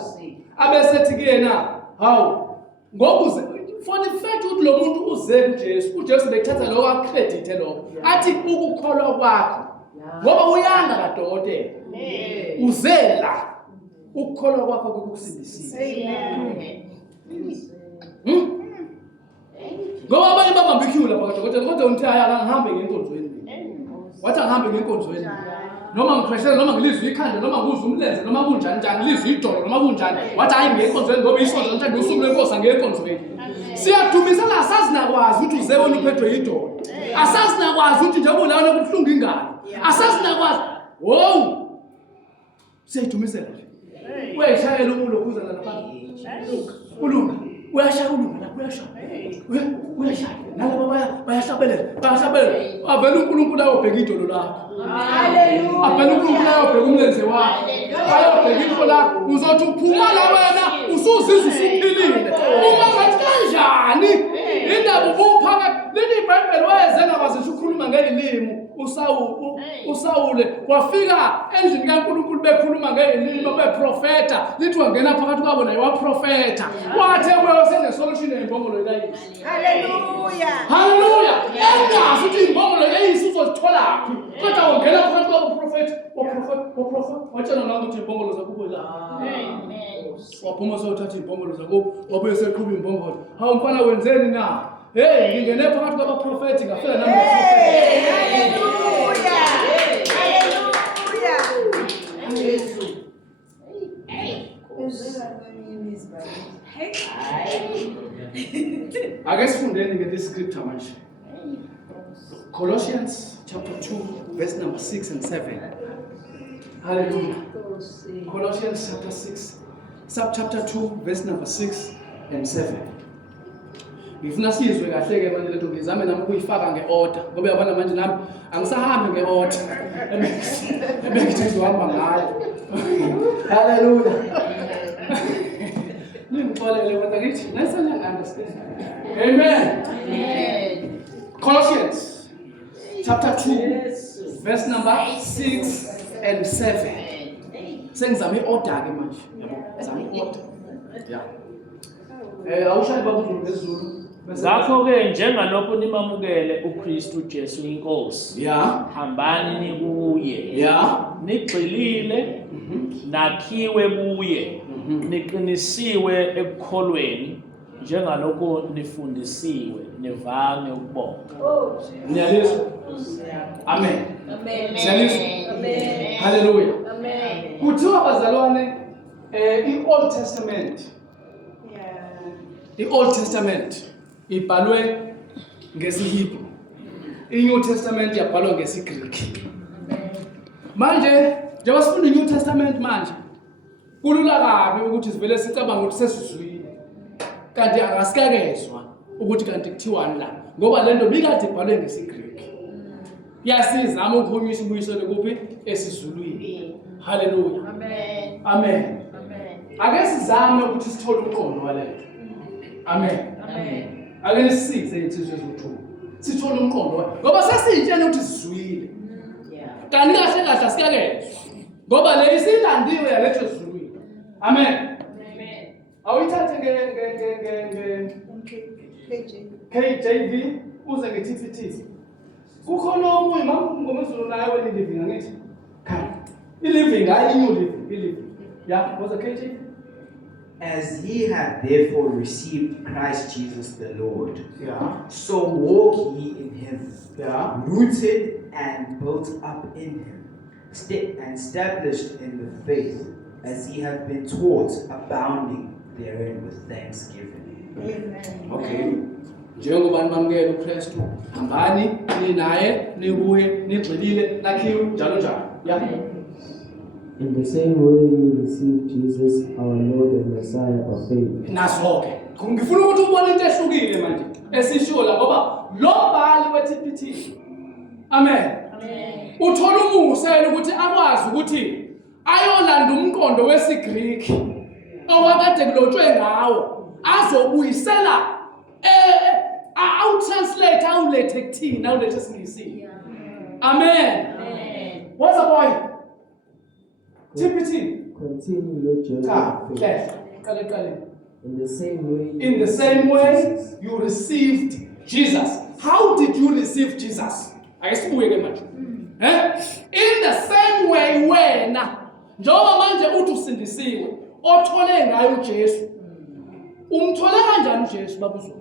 Abesethi kuyena, hawu, ngokuze for the fact ukuthi lo muntu uze kuJesu, uJesu bekuthatha lo accredit lo. Athi ukukholwa kwakho. Ngoba uyanga kadokotela. Uzela ukukholwa kwakho kukusindisile. Ngoba abanye babamba ikhula bakadokotela kodwa uthi ayihambe ngenkonzweni. Wathi ahambe ngenkonzweni. Noma ngikhweshela noma ngilizwe ikhanda noma nguzwe umlenze noma kunjani njani ngilizwe idolo noma kunjani. Wathi hayi ngenkonzweni ngoba isonto manje usuku lenkosi ngenkonzweni. Siyadumisa la asazi nakwazi ukuthi uzebona uphethwe idolo. Asazi nakwazi ukuthi njengoba ulana kubuhlungu ingane. Asazi nakwazi. Wow. Siyadumisela nje. Uyashayela umulo kuza lapha. Ulunga. Uyashaya ulunga lapha uyashaya. Uyashaya. Nalabo bayahlabelela. Avela uNkulunkulu ayobheka idolo lakho. Hallelujah. Avela uNkulunkulu ayobheka umlenze wakho. Ayobheka idolo lakho. Uzothi uphuma la wena usuzizwa usuphilile. Uma ngathi kanjani? Indaba ubuphaka. Lithi iBhayibheli wayezenga Sawule wafika endlini kaNkulunkulu bekhuluma ngelimi beprofeta lithi wangena phakathi kwabo naye waprofeta wathe kuyo senesolution yezimbongolo kaYesu. Hallelujah. Engazi ukuthi izimbongolo kaYesu uzozitholaphi kodwa wangena phakathi kwabo prophet watshela nawe ukuthi izimbongolo zakho la. Waphuma sothatha izimbongolo zakho wabuye seqhuba izimbongolo. Hawu mfana wenzeni na? Hey, ngingene phakathi kwabaprofeti ngafela nami Ake sifundeni ke this scripture manje. Colossians chapter 2 verse number 6 and 7. Hallelujah. Colossians chapter 6 chapter 2 verse number 6 and 7. Ngifuna sizwe kahle ke manje lento ngizame nami ukuyifaka ngeorder ngoba yabona manje nami angisahambi ngeorder ebengithizo hamba ngayo. Hallelujah. Ningixolele kodwa ngithi nasana understand. Amen. Colossians chapter 2 verse number 6 and 7. Sengizame iorder ke manje yabo ngizame iorder. Yeah. Awushaya babuzulu ngesiZulu. Ngakho-ke njengalokho nimamukele uKristu Jesu inkosi. Hambani nikuye. Nigxilile nakhiwe kuye. Niqinisiwe ekukholweni njengalokho nifundisiwe nivange ukubonga. Niyalizwa? Amen. Siyalizwa? Hallelujah. Kuthiwa bazalwane i-Old Testament. I-Old Testament ibhalwe ngesiHebrew. I-New Testament yabhalwa ngesiGreek. Manje njengoba sifunda i-New Testament manje kulula kabi ukuthi sivele sicabanga ukuthi sesizwile. Kanti angasikakezwa ukuthi kanti kuthiwani la ngoba lento bikade ibhalwe ngesiGreek. Yasizama ukukhulunyiswa ubuyisele kuphi esizulwini. Hallelujah. Amen. Amen. Ake sizame ukuthi sithole umqondo walento. Amen. Ake sisize insizwe zethu. Sithole umqondo ngoba sesitshela ukuthi sizwile. Kanti kahle kahle asikakezwa. Ngoba le isilandiwe yaletho sizwile. Amen. Awuyithathe KJV uze ngeTPT. Kukhona omunye ngomezulu naye weliving ngithi. Khaya. Iliving hayi new living. Yeah, was a KJV. As ye have therefore received Christ Jesus the Lord, so walk ye in him, rooted and built up in him, and established in the faith, as ye have been taught, abounding therein with thanksgiving. Amen. Okay. Njengoba nimamukela uKristu, hambani ninaye nibuye nigxilile nakhiwe njalo njalo. Yeah. In the same way you receive Jesus, our Lord and Messiah, by faith. Naso-ke. Ngifuna ukuthi ubone into ehlukile manje. Esisho la ngoba lo mbhali weTPT. Amen. Uthola umungusela ukuthi akwazi ukuthi ayolanda umqondo wesiGreek owakade kulotshwe ngawo azobuyisela translate awulethe kuthina awulethe esingisi. Amen. What's the point? TPT. Continue your journey of faith. In the same way, you received Jesus. How did you receive Jesus? I guess we get much. In the same way, when njengoba manje uthi usindisiwe, othole ngayo uJesu. Umthole kanjani uJesu babuzo?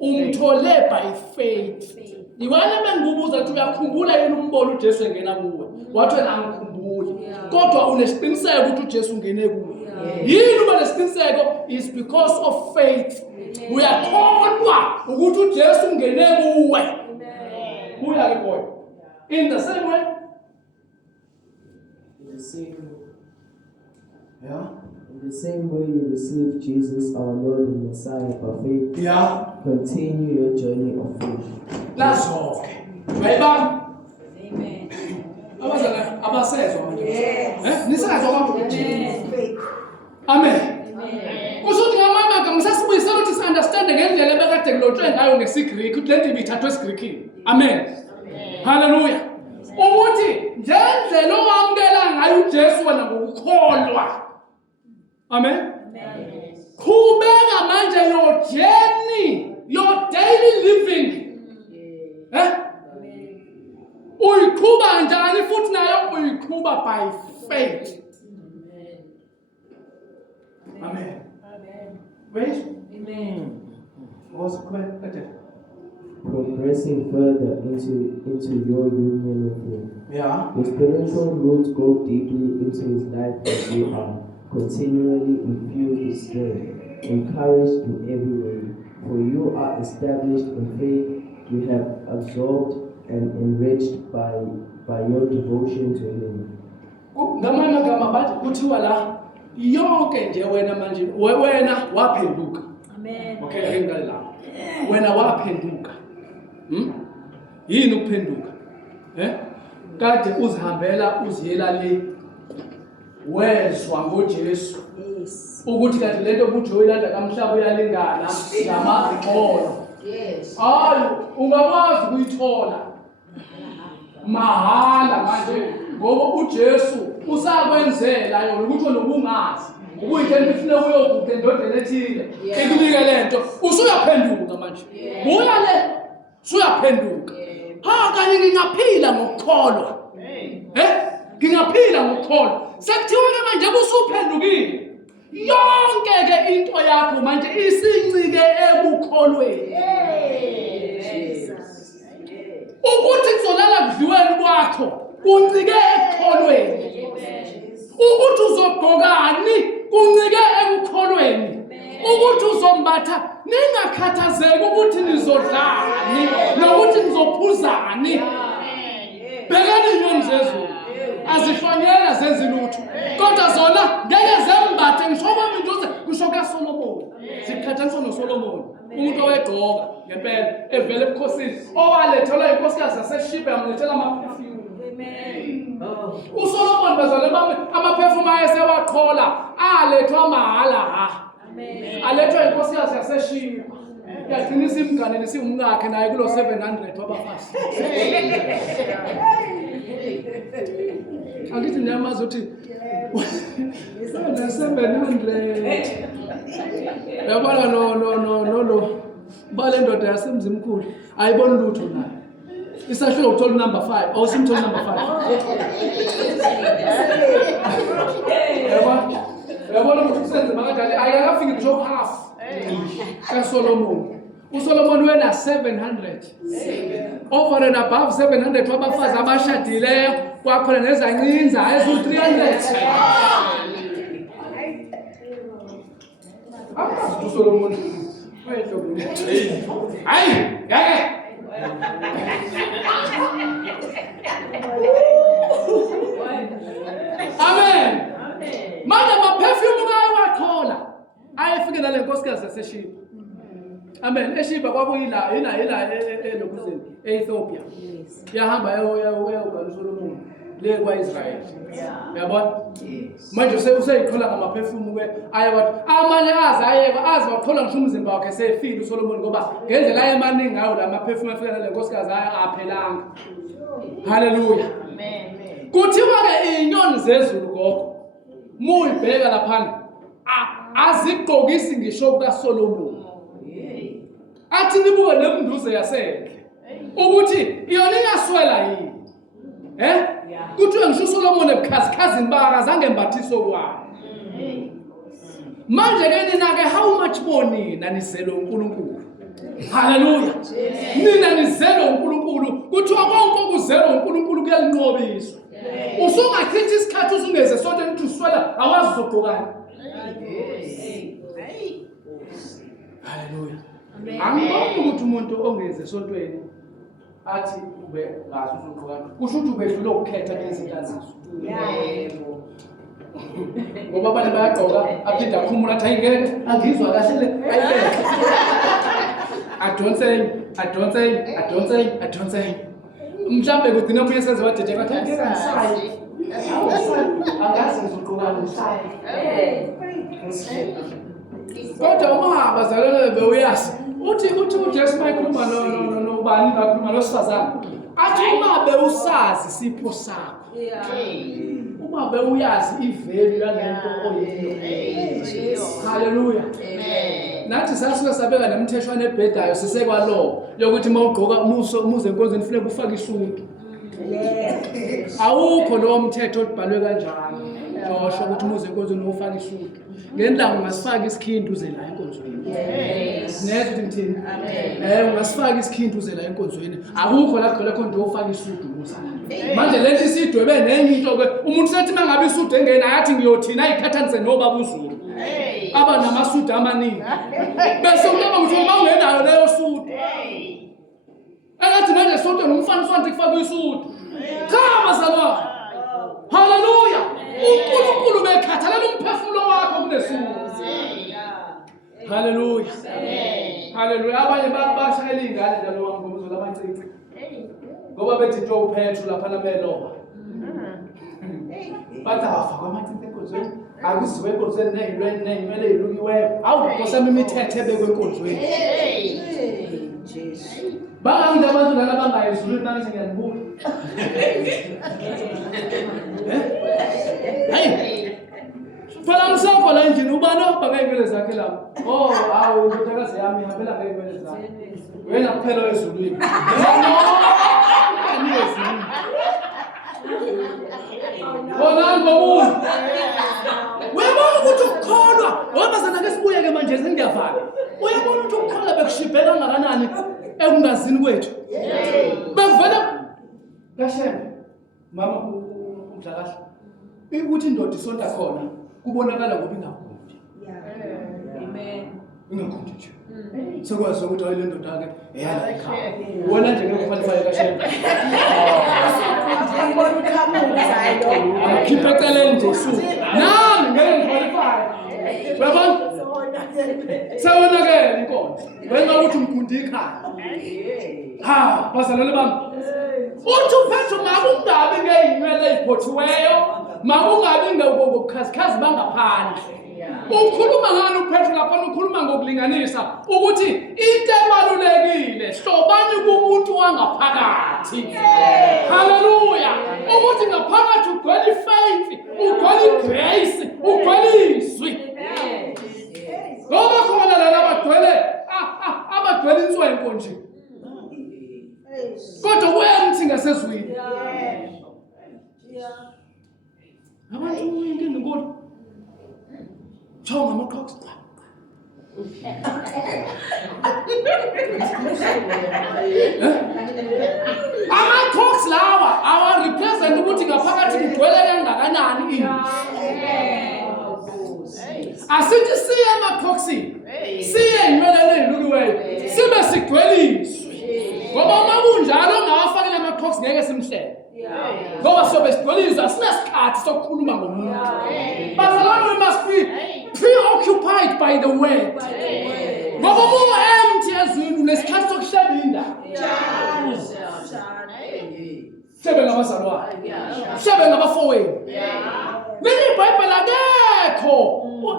Umthole by faith. Iwale bengibuza ukuthi uyakhumbula yini umbono uJesu engena kuwe? Wathi wena angikhumbuli. Kodwa unesiqiniseko ukuthi uJesu ungene kuwe. Yini uba nesiqiniseko is because of faith. Uyakholwa ukuthi uJesu ungene kuwe. Kuya ke boy. In the same way. In the same way you receive Jesus, our Lord and Messiah, by faith. Continue your journey of faith. That's okay. Amen. Abasezwa manje. Nisazwa manje. Amen. Kusuthi ngamama ngamsasibuyisela ukuthi si-understand ngendlela ebekade kulotshwe ngayo ngesiGreek ukuthi lento ibithathwe esiGreekini. Amen. Hallelujah. ukuthi ngendlela owamukela ngayo uJesu wena ngokukholwa. Amen. Qhubeka manje your journey, your daily living. Uyiqhuba njani futhi nayo uyiqhuba by faith. Amen. Wait. Amen. What's the question? Progressing further into your union with Him. Yeah. Your spiritual roots go deeply into His life as you are continually infused with strength, encouraged in every way. For you are established in faith, you have absorbed and enriched by your devotion to Him. Ngamanye amagama bathi kuthiwa la yonke nje wena manje wena waphenduka. Amen. Okay, ngingale la. Wena waphenduka. Yini ukuphenduka? Kade uzihambela uziyela le wezwa ngoJesu. Yes. Ukuthi kanti lento ubujoyilanda kamhlaba uyalingana ngamaqolo. Yes. Hayi ungakwazi ukuyithola mahala manje ngoba uJesu usakwenzela yona ukuthi nobungazi ukuyithenga ifune uyokude endodeni ethile ekubike lento usuyaphenduka manje buya le usuyaphenduka kanye ngingaphila ngokukholwa ngingaphila ngokukholwa sekuthiwa ke manje busuphendukile yonke ke into yakho manje isincike ebukholweni ukuthi kuzolala kudliweni kwakho kuncike ekukholweni ukuthi uzogqokani kuncike ekukholweni ukuthi uzombatha ningakhathazeki ukuthi nizodlani nokuthi nizophuzani bhekani inyoni zezulu azihlonyela zenza lutho kodwa zona ngeke zembathe ngisho kwami nje kusho kaSolomon sikhathaniswa noSolomon umuntu owegqoka ngempela evela ebukhosini owalethelwa inkosikazi yaseSheba yamlethela ama-perfume. uSolomon bazalwane bami ama-perfume ayesewaqhola alethwa mahala alethwa inkosikazi yaseSheba yagcina isimganele siwumkakhe naye kulo 700 wabafazi. Angithi niyamazi ukuthi 700 yabona no bale ndoda yasemzimkhulu ayiboni lutho nayo isahlule ukuthola number 5 awusimthola number 5 yabona ukuthi kusenze makadala ayakafiki ngisho half kaSolomon. uSolomon wena 700 over and above 700 wabafazi abashadileyo kwakhona nezancinza ezu 300. uSolomon hayi yake amen manje ama-perfume kayewathola ayefikela le nkosikazi yaseSheba. Amen. eSheba kwakuyila elokuzeni e-Ethiopia. Yahamba yayogana uSolomon le kwa-Israyeli. Yabona? Manje useyithola ngama-perfume ke ayawathi amanye azi wathola ngisho umzimba wakhe sefile uSolomon ngoba ngendlela ayemaningi ngayo la ma-perfume afika le nkosikazi aphelanga. Hallelujah. Amen. Kuthiwa ke inyoni zezulu gogo muyibheka laphana azigqokisi ngisho kukaSolomon. Athi nibuke nemnduze yasendle ukuthi iyona ingaswela yini kuthiwe ngisho uSolomon ebukhazikazini bakazange embathiso kwayo. Manje ke nina ke how much more nina nizelwe uNkulunkulu. Hallelujah. Nina nizelwe uNkulunkulu kuthiwa konke okuzelwe uNkulunkulu kuyalinqobiswa. Usungachithi isikhathi usungeze sonke ukuthi uswela awazi uzogqokani. Hallelujah. Angiboni ukuthi umuntu ongeze esontweni athi ube ngazi uzogqokani. Kusho ukuthi ubedlule ukukhetha lezi zinto. Yebo. Ngoba abanye bayagqoka aphinde akhumula athi ayingeke angizwa kahle le ayibeke. Adonseng. Mhlambe kugcina ubuye senze wadeje bathi angeke ngisayi. Angazi ngizogqokani ngisayi. Kodwa uma bazalwane bewuyazi uthi uJesu mayikhuluma no ubani bakhuluma nosifazane athi uma bewusazi isipho sakho uma bewuyazi ivelu yalento oyiyo. Hallelujah. Nathi sasuke sabeka nemtheshwana ebhedayo sisekwalo yokuthi mawugqoka umuze enkonzweni kufanele ufake isudu. Awukho lo mthetho obhalwe kanjalo. Josho ukuthi umuze enkonzweni ufake isudu. Ngendlela ungasifaka isikhindi uze la enkonzweni. Nezwe ngithini? Ungasifaka isikhindi uze la enkonzweni. Akukho la khona khona ufaka isudu uza la. Manje lento isidwebe nenye into ke umuntu sethi mangabe isudu engena yathi ngiyothina ayikhathanise nobaba uZulu. Aba namasudu amaningi. Bese umuntu ukuthi mawungenayo leyo sudu. Akathi manje sonke nomfana sonke kufaka isudu. Cha bazalwane. Hallelujah. uNkulunkulu bekhathalela umphefumulo wakho kunesuku. Hallelujah. Hallelujah. Abanye bashayela ingane njalo wangomzo labancinci. Ngoba bethi nto uphethu lapha nabeloba. Bathi afa kwamathinta enkonzweni. Akuziwe enkonzweni neyimele ilukiweyo. Awukosama imithetho ebekwe enkonzweni. Bangabantu abantu lana bangayizulu nanje ngiyanibuka. Hayi. Phela msakho la endlini ubani obhaka ingwele zakhe lapho. Oh, awu indodakazi yami ihambela ngey'nwele zakhe. Wena kuphela ezulwini. Bona ngomuntu. Uyabona ukuthi ukukholwa, wabazana ke sibuye ke manje sengiyavala. Uyabona ukuthi ukukholwa bekushibhela kangakanani ekungazini kwethu. Bevela kashembe. Mama umdlakahle. Ukuthi indoda isonta khona kubonakala ngoba ingakundi. Amen. Ingakundi nje. Sekwazi ukuthi ayile ndoda yake eyala ekhaya. Wona nje ngekuqualify kashembe. Keep it telling Jesus. Nami ngeke ngiqualify. Uyabona? Sawona ke inkonzo. Wenza ukuthi umgundi ekhaya. Ha, bazalwane bami. Uthi uphethe makungabi ngeyinwele eziphothiweyo, makungabi ngobukhazikhazi bangaphandle. Ukhuluma ngani uphethe lapha ukhuluma ngokulinganisa ukuthi into ebalulekile hlobani kumuntu wangaphakathi. Hallelujah. Ukuthi ngaphakathi ugcwele faith, ugcwele grace, ugcwele izwi. Ngoba khona la abagcwele inswenko nje. Kodwa uyamthi ngasezwini. Abantu inkinga inkulu. Chonga amaxhoxho. Amaxhoxho lawa awa represent ukuthi ngaphakathi kugcwele kangakanani ini. Asithi siye amaxhoxini. Siye inwele lelukiweyo. Sibe sigcweliswe. Ngoba uma kunjalo ongawafakela amaxhoxho ngeke simhlele. Ngoba sobe sigcwelizwa sinasikhathi sokukhuluma ngomuntu. Bazalwane, we must be preoccupied by the word. Ngoba uma empty ezwini nesikhathi sokuhleba indaba. Sebe ngabazalwane. Sebe ngabafowenu. Leli iBhayibheli akekho.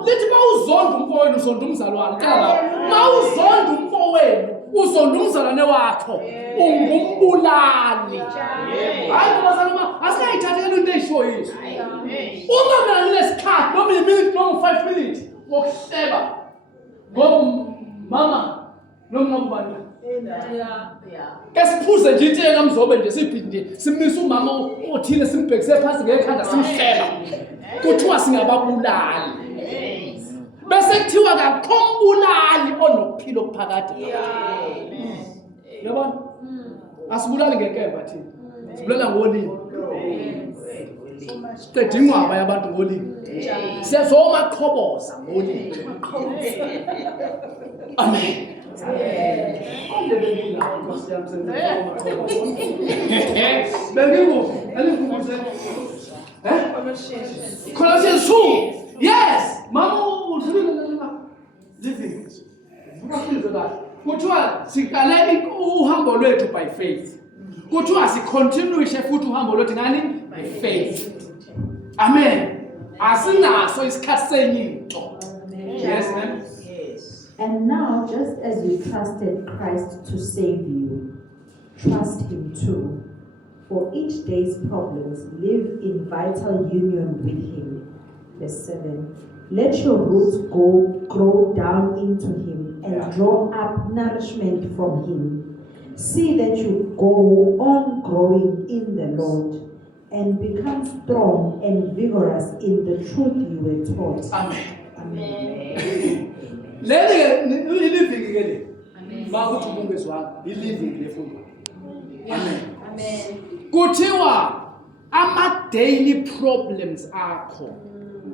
Lithi mawuzonda umfowenu uzonda umzalwane. Cela lapha. Mawuzonda umfowenu uzonda umzalwane wakho. Ungumbulali. Hayi bazalwane, asikayithathele into eyishoyisa. Uma mina nginesikhathi noma iminute noma 5 minutes wokuhleba. Ngoba mama noma ngubani. Kesiphuze nje into engamzobe nje siphinde simisa umama othile simbhekise phansi ngekhanda simhleba. Kuthiwa singababulali. Bese kuthiwa kakhombulali onokuphila okuphakade. Yabona? Asibulali ngekemba thina. Sibulala ngolimi. Siqeda ingcwaba yabantu ngolimi. Siyazomakhoboza ngolimi. Amen. Colossians 2. Yes. Mama living. Kuthiwa siqale uhambo lwethu by faith. Kuthiwa sicontinue futhi uhambo lwethu ngani? By faith. Amen. Asinaso isikhathi senyinto. Yes, ma'am. And now, just as you trusted Christ to save you, trust Him too. For each day's problems, live in vital union with Him. Verse 7. Let your roots grow down into Him and draw up nourishment from Him. See that you go on growing in the Lord and become strong and vigorous in the truth you were taught. Amen. Amen. Living again. Makuthi ubungezwanga i-living lefundo. Amen. Kuthiwa ama-daily problems akho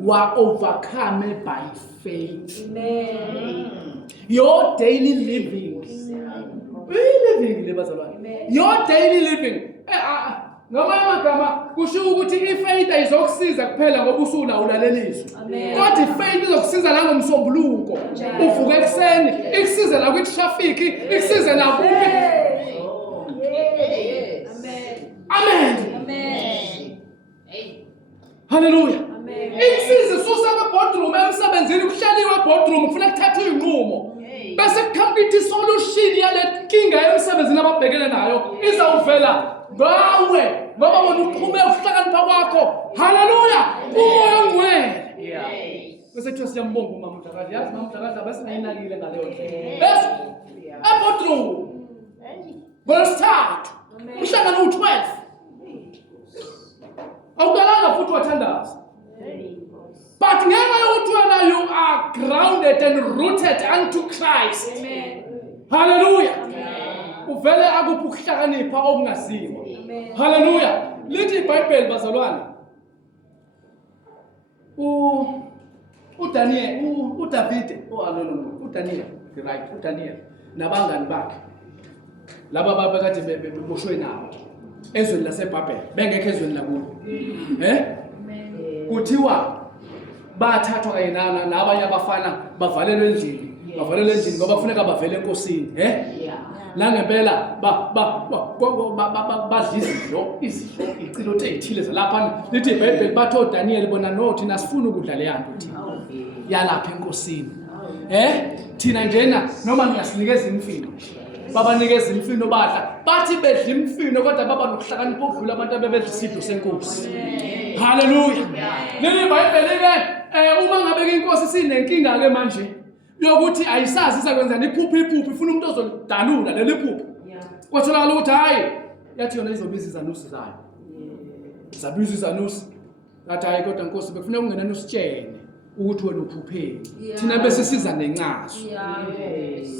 were overcome by faith. Amen. Your daily living. Your daily living. Ngamanye amagama kusho ukuthi ifaith ayizokusiza kuphela ngoba usuna ulaleliswa. Kodwa ifaith izokusiza la ngomsombuluko. Uvuka ekseni, ikusize la kwi-traffic, ikusize la kuphi. Amen. Hallelujah. Ikusize susa kwa-boardroom emsebenzini kuhleliwe e-boardroom ufuna kuthatha iy'nqumo. Bese kukhapita isolution yale nkinga emsebenzini ababhekene nayo izawuvela ngawe ngoba wena uphume ukuhlakanipha kwakho. Hallelujah. Umoya ongcwele. Bese kuthiwa siyambonga umama uMdlakazi. Yazi mama uMdlakazi abesingayinakile ngaleyo ndlela. Bese e-boardroom ngolwesithathu umhlangano u-12 awuqalanga futhi wathandaza. But ngenxa yokuthi wena you are grounded and rooted unto Christ. Hallelujah. Uvele akuphi ukuhlakanipha okungaziwa. Hallelujah. Lithi iBhayibheli bazalwane. uDaniel, uDavide, uDaniel, right, uDaniel nabangani bakhe. Laba babekade beboshwe nawo ezweni laseBhabheli bengekho ezweni lakubo. Kuthiwa bathathwa kayinana nabanye abafana bavalelwe endlini ngoba kufuneka bavele enkosini. La ngempela badlizilo izidlo icilothe ezithile zalapha. Lithi iBhayibheli bathi uDaniel bona no thina sifuna ukudla le yanto thina yalapha enkosini. Thina njena noma ngiyasinikeza imfino babanikeza imfino badla bathi bedla imfino kodwa baba nokuhlakanipha okudlula abantu abebedla isidlo senkosi. Hallelujah. Leli iBhayibheli ke uma ngabe inkosi sinenkinga ke manje yokuthi ayisazi isakwenzani iphupho ifuna umuntu ozolidalula leli phupho. Kwatholakala ukuthi hayi yathi yona izobiza izanusi zayo. Zabiza izanusi. Ngathi hayi kodwa inkosi bekufuneka ungena nositshene ukuthi wena uphupheni. Thina bese siza nencazo.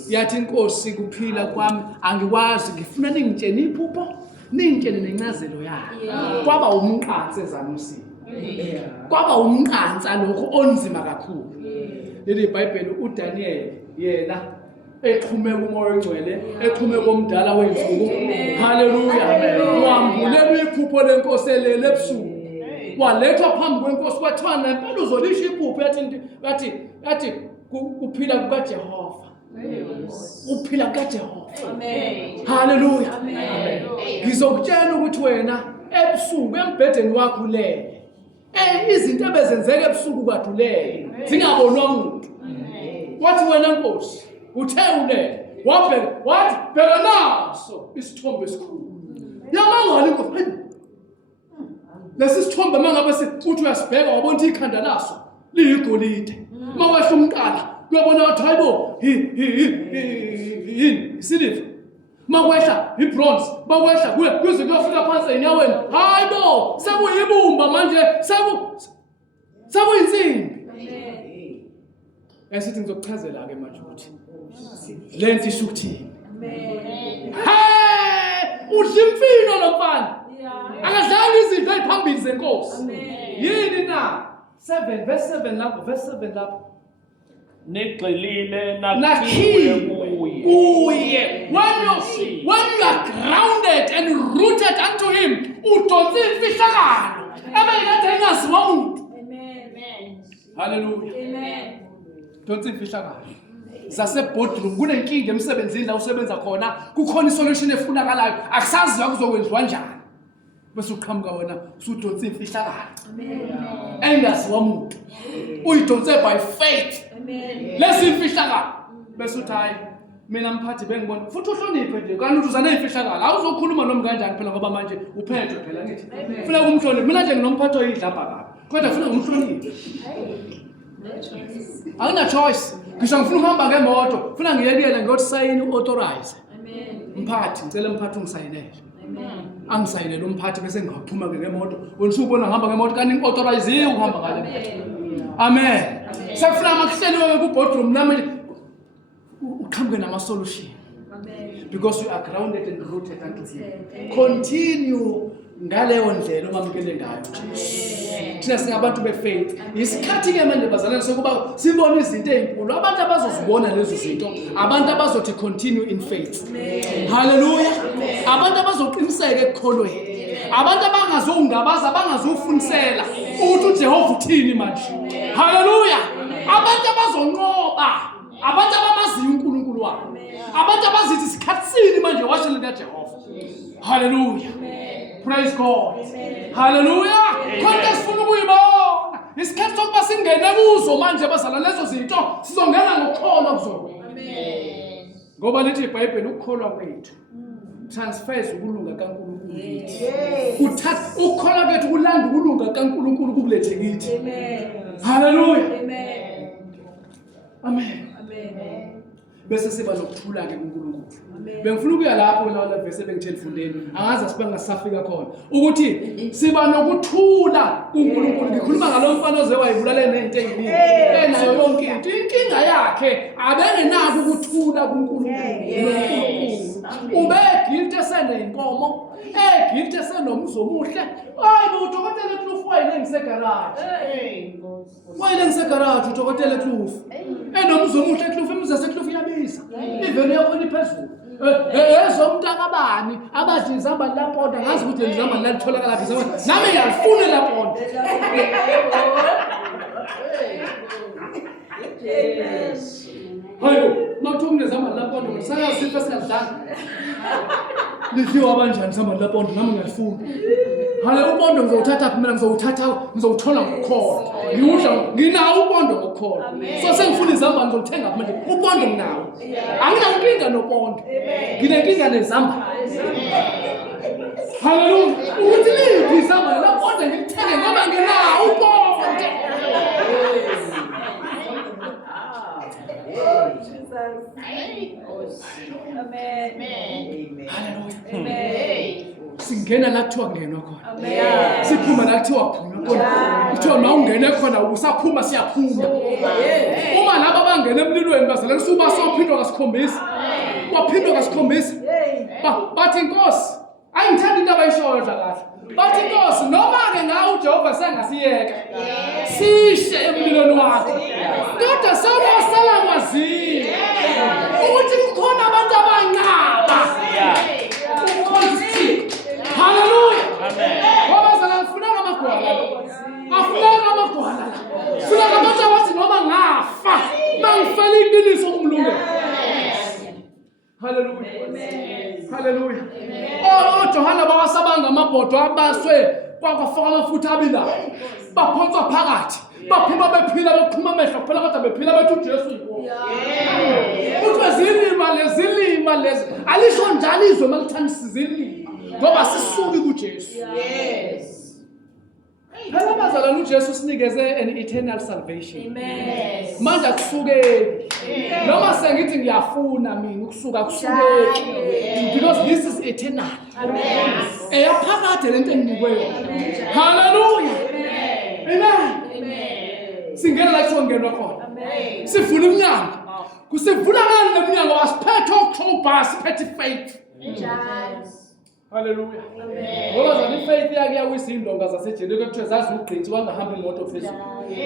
Yathi inkosi kuphila kwami angikwazi ngifuna ningitshene iphupho ningitshene nencazelo yayo. Kwaba umqansi ezanusini. Kwaba umqansa lokho onzima kakhulu. Leli iBhayibheli uDaniel yena exhume kumoya ongcwele exhume komdala wenzuko. Hallelujah. Wambulelwa iphupho lenkosi lele ebusuku. Walethwa phambi kwenkosi kwathiwa nempela uzolisha iphupho yathi kuphila kukaJehova. Uphila kukaJehova. Amen. Hallelujah. Amen. Ngizokutshela ukuthi wena ebusuku embhedeni wakho lele izinto ebezenzeka ebusuku kwadulele zingabonwa umuntu. Wathi wena nkosi uthe ulele wathi bheka naso isithombe esikhulu. Yamangala inkosi. Lesi sithombe mangabe uthi uyasibheka wabona ikhanda laso liyigolide. Mawehla umqala uyabona ukuthi hayibo isiliva. Mawehla ibronze mawehla kuze kuyofika phansi enyaweni. Hayibo sekuyibumba manje sekuyinsimbi. Esithi ngizokuchazela ke manje ukuthi lento isho ukuthini. Udla imfino lo mfana. Akadlali izinto eziphambili zenkosi. Yini na? 7 verse 7 lapho verse 7 lapho. Negxilile nakhiwe kuye. When you are grounded and rooted unto him, udonse imfihlakalo ebeyingathi engaziwa umuntu. Hallelujah. Donse imfihlakalo. Zaseboardroom kunenkinga emsebenzini la usebenza khona kukhona isolution efunakalayo akusaziwa kuzokwenziwa njani. Bese uqhamuka wena usudonse imfihlakalo. Engaziwa umuntu. Uyidonse by faith. Lesi imfihlakalo bese uthi hayi mina mphathi bengibona futhi uhloniphe nje kanti uzana ifihlakala awuzokhuluma noma kanjani phela ngoba manje uphethwe phela ngithi ufuna ukumhlonipha mina nje nginomphathi oyidlapha kabi kodwa ufuna umhloniphe awuna choice ngisho ngifuna ukuhamba ngemoto ufuna ngiyekele ngothi sayini authorize mphathi ngicela mphathi ungisayinele angisayinele umphathi bese ngiyaphuma ngemoto wena usubona ngihamba ngemoto kanti ngiauthorize ukuhamba ngale moto amen sekufuna amakuhleliwe ku boardroom nami uqhamuke nama-solution because you are grounded and rooted unto him. Continue ngaleyo ndlela omamukele ngayo thina singabantu befaith isikhathi-ke manje bazalwane sokuba sibone izinto ey'nkulu abantu abazozibona lezo zinto abantu abazothi continue in faith haleluya abantu abazoqiniseka ekukholweni abantu abangazongabaza abangazofundisela ukuthi uJehova uthini manje haleluya abantu abazonqoba abantu abamaziyo uNkulunkulu wabo abantu abazithi isikhathini manje washilo likaJehova haleluya praise God haleluya konke sifuna ukuyibona isikhathi sokuba singene kuzo manje bazalwane lezo zinto sizongena ngokukholwa kuzona ngoba lithi iBhayibheli ukukholwa kwethu transfers ukulunga kaNkulunkulu kithi uthatha ukukholwa kwethu kulanda ukulunga kaNkulunkulu kubulethe kithi haleluya amen bese siba nokuthula ke kuNkulunkulu bengifuna ukuya lapho la verse ebengithele fundeni angazi asibe ngasafika khona ukuthi siba nokuthula kuNkulunkulu ngikhuluma ngalo mfana ozewayibulale nezinto eziningi enayo yonke into inkinga yakhe abengenako ukuthula kuNkulunkulu ube guilty esenenkomo guilty esenomzo omuhle hayi udokotela eCloof wayile ngisegaraji wayile ngisegaraji udokotela eCloof enomzo omuhle eCloof imizi yaseCloof iyabiza ivele yakhona iphezulu ezomntakabani abathi izamba laponda ngazi ukuthi izamba lalitholakala laphi izamba nami ngiyafuna laponda hayo makuthiwa kunezamba laponda ngisayasifa singadlanga lidliwa kanjani izamba laponda nami ngiyafuna hale upondo ngizowuthatha mina ngizowuthola ngokukholwa ngiwudla nginawo upondo ngokukholwa so sengifuna izamba ngizolithenga manje upondo nginawo anginankinga nopondo nginenkinga nezamba haleluya ukuthi liphi izamba laponda ngilithenge ngoba nginawo upondo singena la kuthiwa kungenwa khona siphuma la kuthiwa phuma khona kuthiwa mawungene khona usaphuma siyaphuma uma laba abangena emlilweni bazalwane suba sophindwa kasikhombisa waphindwa kasikhombisa bathi inkosi ayingithanda into abayishoyo kahle bathi inkosi noma-ke ngawo uJehova sengasiyeka sishe emlilweni wakhe kodwa sewasala kwazile ukuthi kukhona abantu abanqaba haleluya ngoba zangafunanga amagwala afunanga amagwala funanga abantu abathi noma ngafa mangifela iqiniso kumlungelo haleluya haleluya oJohana bawasabanga amabhodo abaswe kwafaka amafutha abilayo baphonswa phakathi baphuma bephila bephuma amehlo phela kodwa bephila bethi uJesu yinkosi kuthiwe zilima lezi alisho njalo izwe malithambisa zilima ngoba sisuki kuJesu phela bazalwane uJesu sinikeze an eternal salvation manje akusukeli noma sengithi ngiyafuna mina ukusuka kusukeli because this is eternal eyaphakade lento enginikwe yona haleluya amen singena la kusongenwa khona sivula iminyango kusivula ngani leminyango asiphethe October siphethe faith haleluya ngoba zona ifaith yake yawisa indonga zaseJeriko kuthiwa zazugqinsi wangahambi imoto phezulu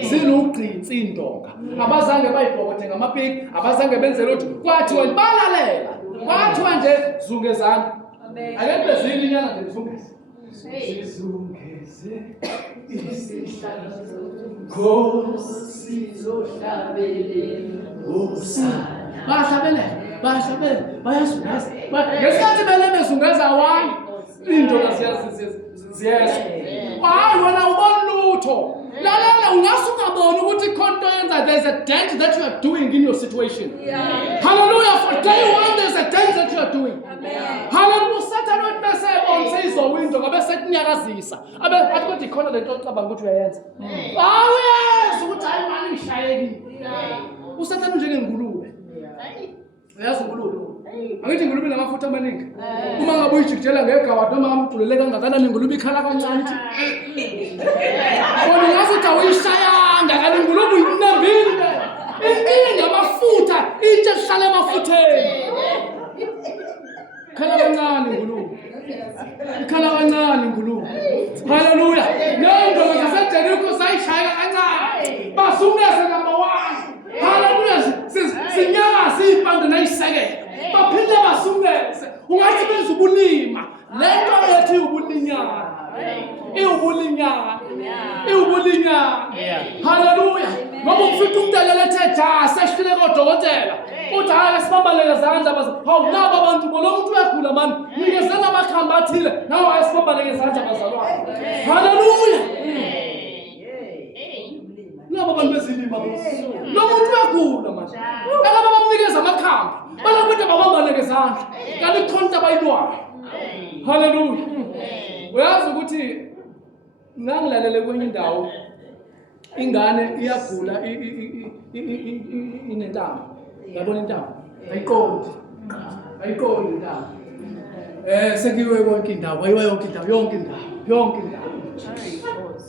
zinugqinsi indonga abazange bayibhokote ngamapiki abazange benze lutho kwathi wena balalela kwathiwa nje zungezana ake bezini inyana nje zungeze sizungeze isihlalo Nkosi zohlabelele usana bahlabele bayazungeza ngesikhathi bele bezungeza wani into ziyezwa hayi wena ubona lutho Lalela ungasungabona ukuthi ikhonto yenza there's a dent that you are doing in your situation. Hallelujah. For day one there's a dent that you are doing. Hallelujah. Satan won't bese bonse izowindow ngabe sekunyakazisa. Abe athi kodwa ikhona lento ocabanga ukuthi uyayenza. Awuyazi ukuthi hayi mani ngishayekile. USathane njengengulube. Uyazi ingulube. Angithi ingulube namafutha amaningi. Uma ngabe uyijikijela ngegawa noma ngamgculele kangakanani ingulube ikhala kancane ithi. Kodwa ngathi uthi awuyishayanga kanti ingulube uyinambile. Inkinga amafutha into ehlala emafutheni. Khala kancane ingulube. Ikhala kancane ingulube. Hallelujah. Nendo ngisajeriko sayishaya kancane. Basungeze number 1. Hallelujah. Sinyama sipande nayisekela. Baphinde basungeze. Ungathi benza ubulima. Lento ethi ubulinyana. Iwubulinyana. Hallelujah. Ngoba ufika umuntu alethe sesifile kodokotela. Uthi hayi sibambalele izandla bazi. Hawu naba abantu bona umuntu uyagula mani. Nikezela amakhamba athile. Nawe ayisibambalele izandla bazalwane. Hallelujah. Naba abantu bezilima. Lo muntu uyagula manje. Akaba bamnikeza amakhamba. Balakuthi babambalele izandla. Kanti ikhonta bayilwayo. Hallelujah. Uyazi ukuthi ngangilalele kwenye indawo ingane iyagula inentamo. Yabona intamo? Ayiqondi intamo. Sekiwe konke indawo, wayiwa yonke indawo.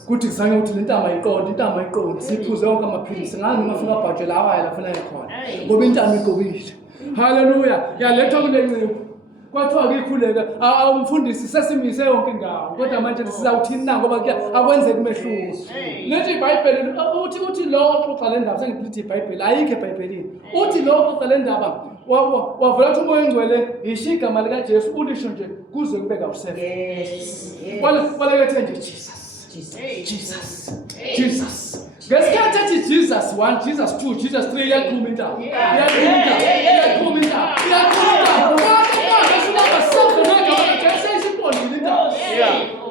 Kuthi kusanye ukuthi lentamo ayiqondi, siphuze yonke amaphilisi. Ngani ngafuna abhaje lawa lafuna ekhona. Ngoba intamo igobile. Hallelujah. Yalethwa kule ncebo. Kwathiwa ngikhuleka umfundisi sesimise yonke indawo kodwa manje sizawuthini na ngoba akwenzeki umehluko. Lethi iBhayibheli uthi lo oxoxa le ndaba sengithi iBhayibheli ayikho eBhayibhelini. Uthi lo oxoxa le ndaba wavela ukuthi umoya engcwele yisho igama lika Jesu ulisho nje kuze kube ka7. Kwalekethe nje Jesus. Ngesikhathi ethi Jesus 1, Jesus 2, Jesus 3 iyakhuluma intaba.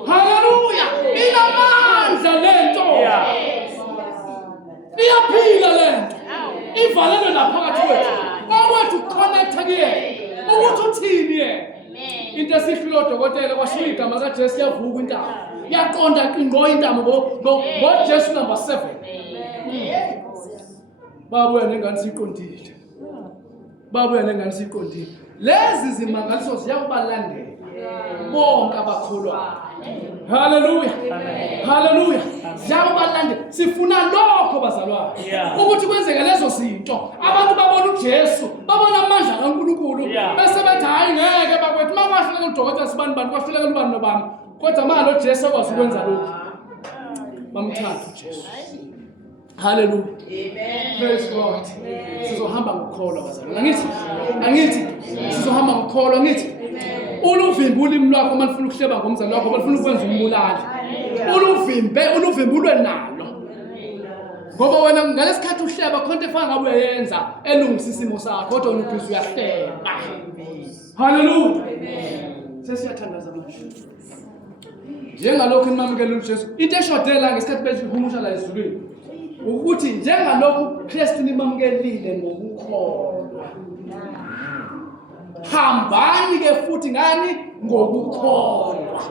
Hallelujah. Inamandla lento. Iyaphila lento. Ivalelwe naphakathi kwethu. Okwethu connect kuyena. Ukuthi uthini yena. Into esifika odokotela kwashiya igama kaJesu yavuka intamo. Yaqonda qinqo intamo ngo Jesu number 7. Babuya nengane siqondile. Lezi zimangaliso ziyakubalandela. Bonke abakholwa. Hallelujah. Ziyakubalandela. Sifuna lokho bazalwane. Ukuthi kwenzeke lezo zinto. Abantu babona uJesu, babona amandla kaNkulunkulu. Bese bathi hayi ngeke bakwethu mawafika udokotela sibani kwafika ubani nobani. Kodwa manje uJesu akwazi ukwenza lokho. Bamthanda uJesu. Hallelujah. Amen. Praise God. Sizohamba ngokukholwa bazalwane. Angithi sizohamba ngokukholwa ngithi. Uluvimbe ulimi lwakho manifuna ukuhleba ngomzalo wakho manifuna ukwenza umbulali. Uluvimbe ulwe nalo. Ngoba wena ngalesikhathi uhleba khonto efana ngabe uyayenza elungisa isimo sakho kodwa unubhizi uyahleba. Hallelujah. Sesiyathandaza manje. Njengalokho imamukela uJesu into eshodela ngesikhathi bezihumusha la ezulwini ukuthi njengalokho Kristu nimamukelile ngokukholwa hambani ke futhi ngani ngokukholwa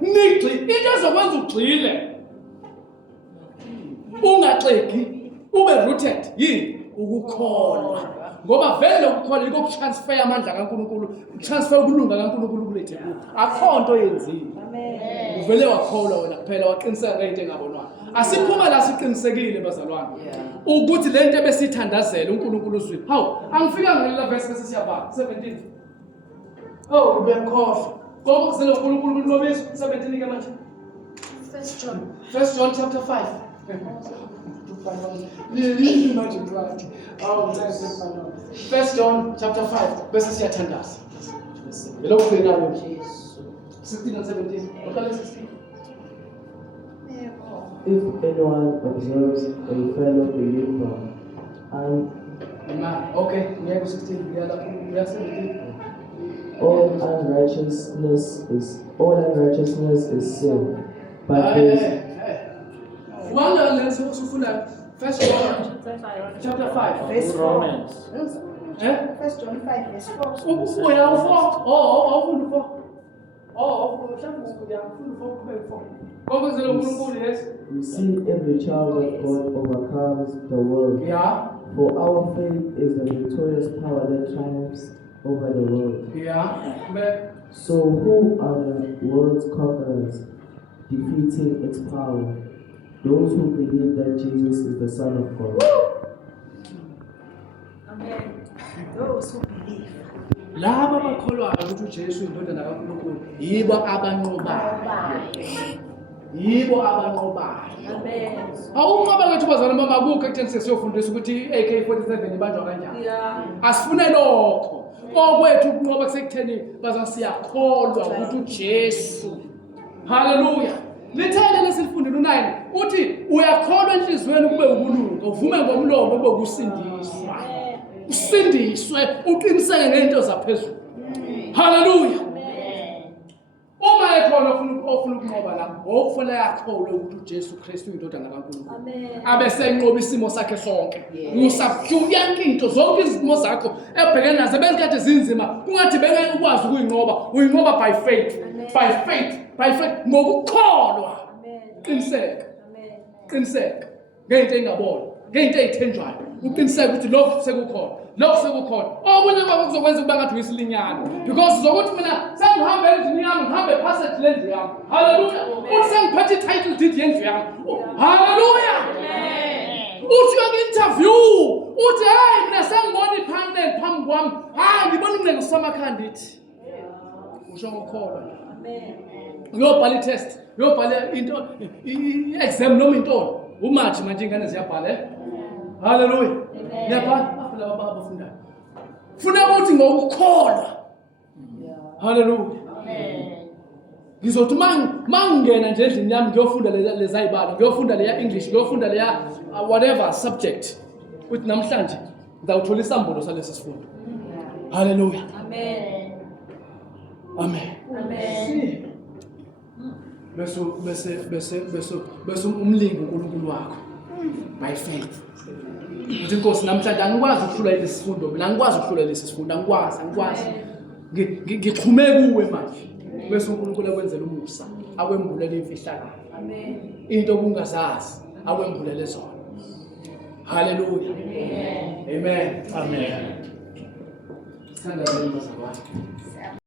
nigxi into ezokwenza ugxile ungaxegi ube rooted yini ukukholwa ngoba vele ukukholwa yiko kutransfer amandla kaNkulunkulu transfer ukulunga kaNkulunkulu kulethe kuwe akho nto yenziwe amen uvele wakholwa wena kuphela waqiniseka ngento engabonwayo asiphuma la siqinisekile bazalwane ukuthi lento ebesithandazela uNkulunkulu uzwini hawu angifika ngelela verse bese siyavala 17 oh ubekhohlwa ngoba kusele uNkulunkulu kulobisa 17 ke manje 1 John chapter 5 Imagine right. Oh, that's it, my Lord. 1 John chapter 5, verse siyathandaza. Belokhu khona Jesu. 16 and 17. Lokale 16. If anyone observes a fellow believer and okay, ngeke 16 ya 17. all unrighteousness is sin. But Ubanga lenze usufuna First John chapter 5. Verse 4. Romans. First John 5, verse 4. Uya ufo. Awufunda ufo. Mhlawumbe uya ufo kube ufo. Ngokwenzela uNkulunkulu yes. We see every child of God overcomes the world. Yeah. For our faith is the victorious power that triumphs over the world. Yeah. So who are the world's conquerors, defeating its power? Those who believe that Jesus is the Son of God. Amen. Those who believe. Laba abakholwayo ukuthi uJesu indodana kaNkulunkulu yibo abanqobayo. Yibo abanqobayo. Amen. Awunqoba kwethu bazalwane bami akukho ekutheni sesiyofundisa ukuthi AK47 ibanjwa kanjani. Yeah. Asifune lokho. Okwethu ukunqoba kusekutheni bazalwane siyakholwa ukuthi uJesu. Hallelujah. Lithele lesifundile u9 uthi uyakholwa enhlizweni kube ukulunga uvume ngomlomo kube ukusindiswa. Usindiswe uqiniseke ngento zaphezulu. Hallelujah. Uma ekhona ofuna ukunqoba la okufuna yakholwe ukuthi uJesu Kristu indodana kaNkulunkulu. Abesenqoba isimo sakhe sonke. Usabhula yonke into zonke izimo zakho ebhekene nazo bezikade zinzima ungathi bengeke ukwazi ukuyinqoba uyinqoba by faith. By faith ngokukholwa. Qiniseka. Qiniseka ngento engabona ngento ezithenjwayo uqiniseka ukuthi lokho sekukhona okunye kwakuzokwenza ukuba ngathi uyisilinyana because zokuthi mina sengihambe endlini yami ngihambe passage lendlu yami. Hallelujah. Uthi sengiphethe title deed yendlu yami. Hallelujah. Uthi uyoku-interview uthi hey mina sengibona ipanel phambi kwami ngibona ingqele usamakhandi usho ngokholwa. Uyobhala i-test uyobhala into i-exam noma intoni umathi manje ingane ziyabhala. Hallelujah. Niyabhala laba abafundayo funa ukuthi ngokukholwa. Hallelujah. Ngizothi mangingena nje endlini yami ngiyofunda lezayibalo ngiyofunda leya English ngiyofunda leya whatever subject uthi namhlanje ngizawuthola isambulo salesi sifundo. Hallelujah. Amen. Bese umlingo uNkulunkulu wakho by faith. Uthi Nkosi namhlanje angikwazi ukuhlula lesi sifundo mina angikwazi ukuhlula lesi sifundo angikwazi. Ngixhume kuwe manje. Bese uNkulunkulu akwenzela umusa akwembulele imfihlakalo. Into okungazazi akwembulele zona. Hallelujah. Amen. Amen. Sithanda bazalwane.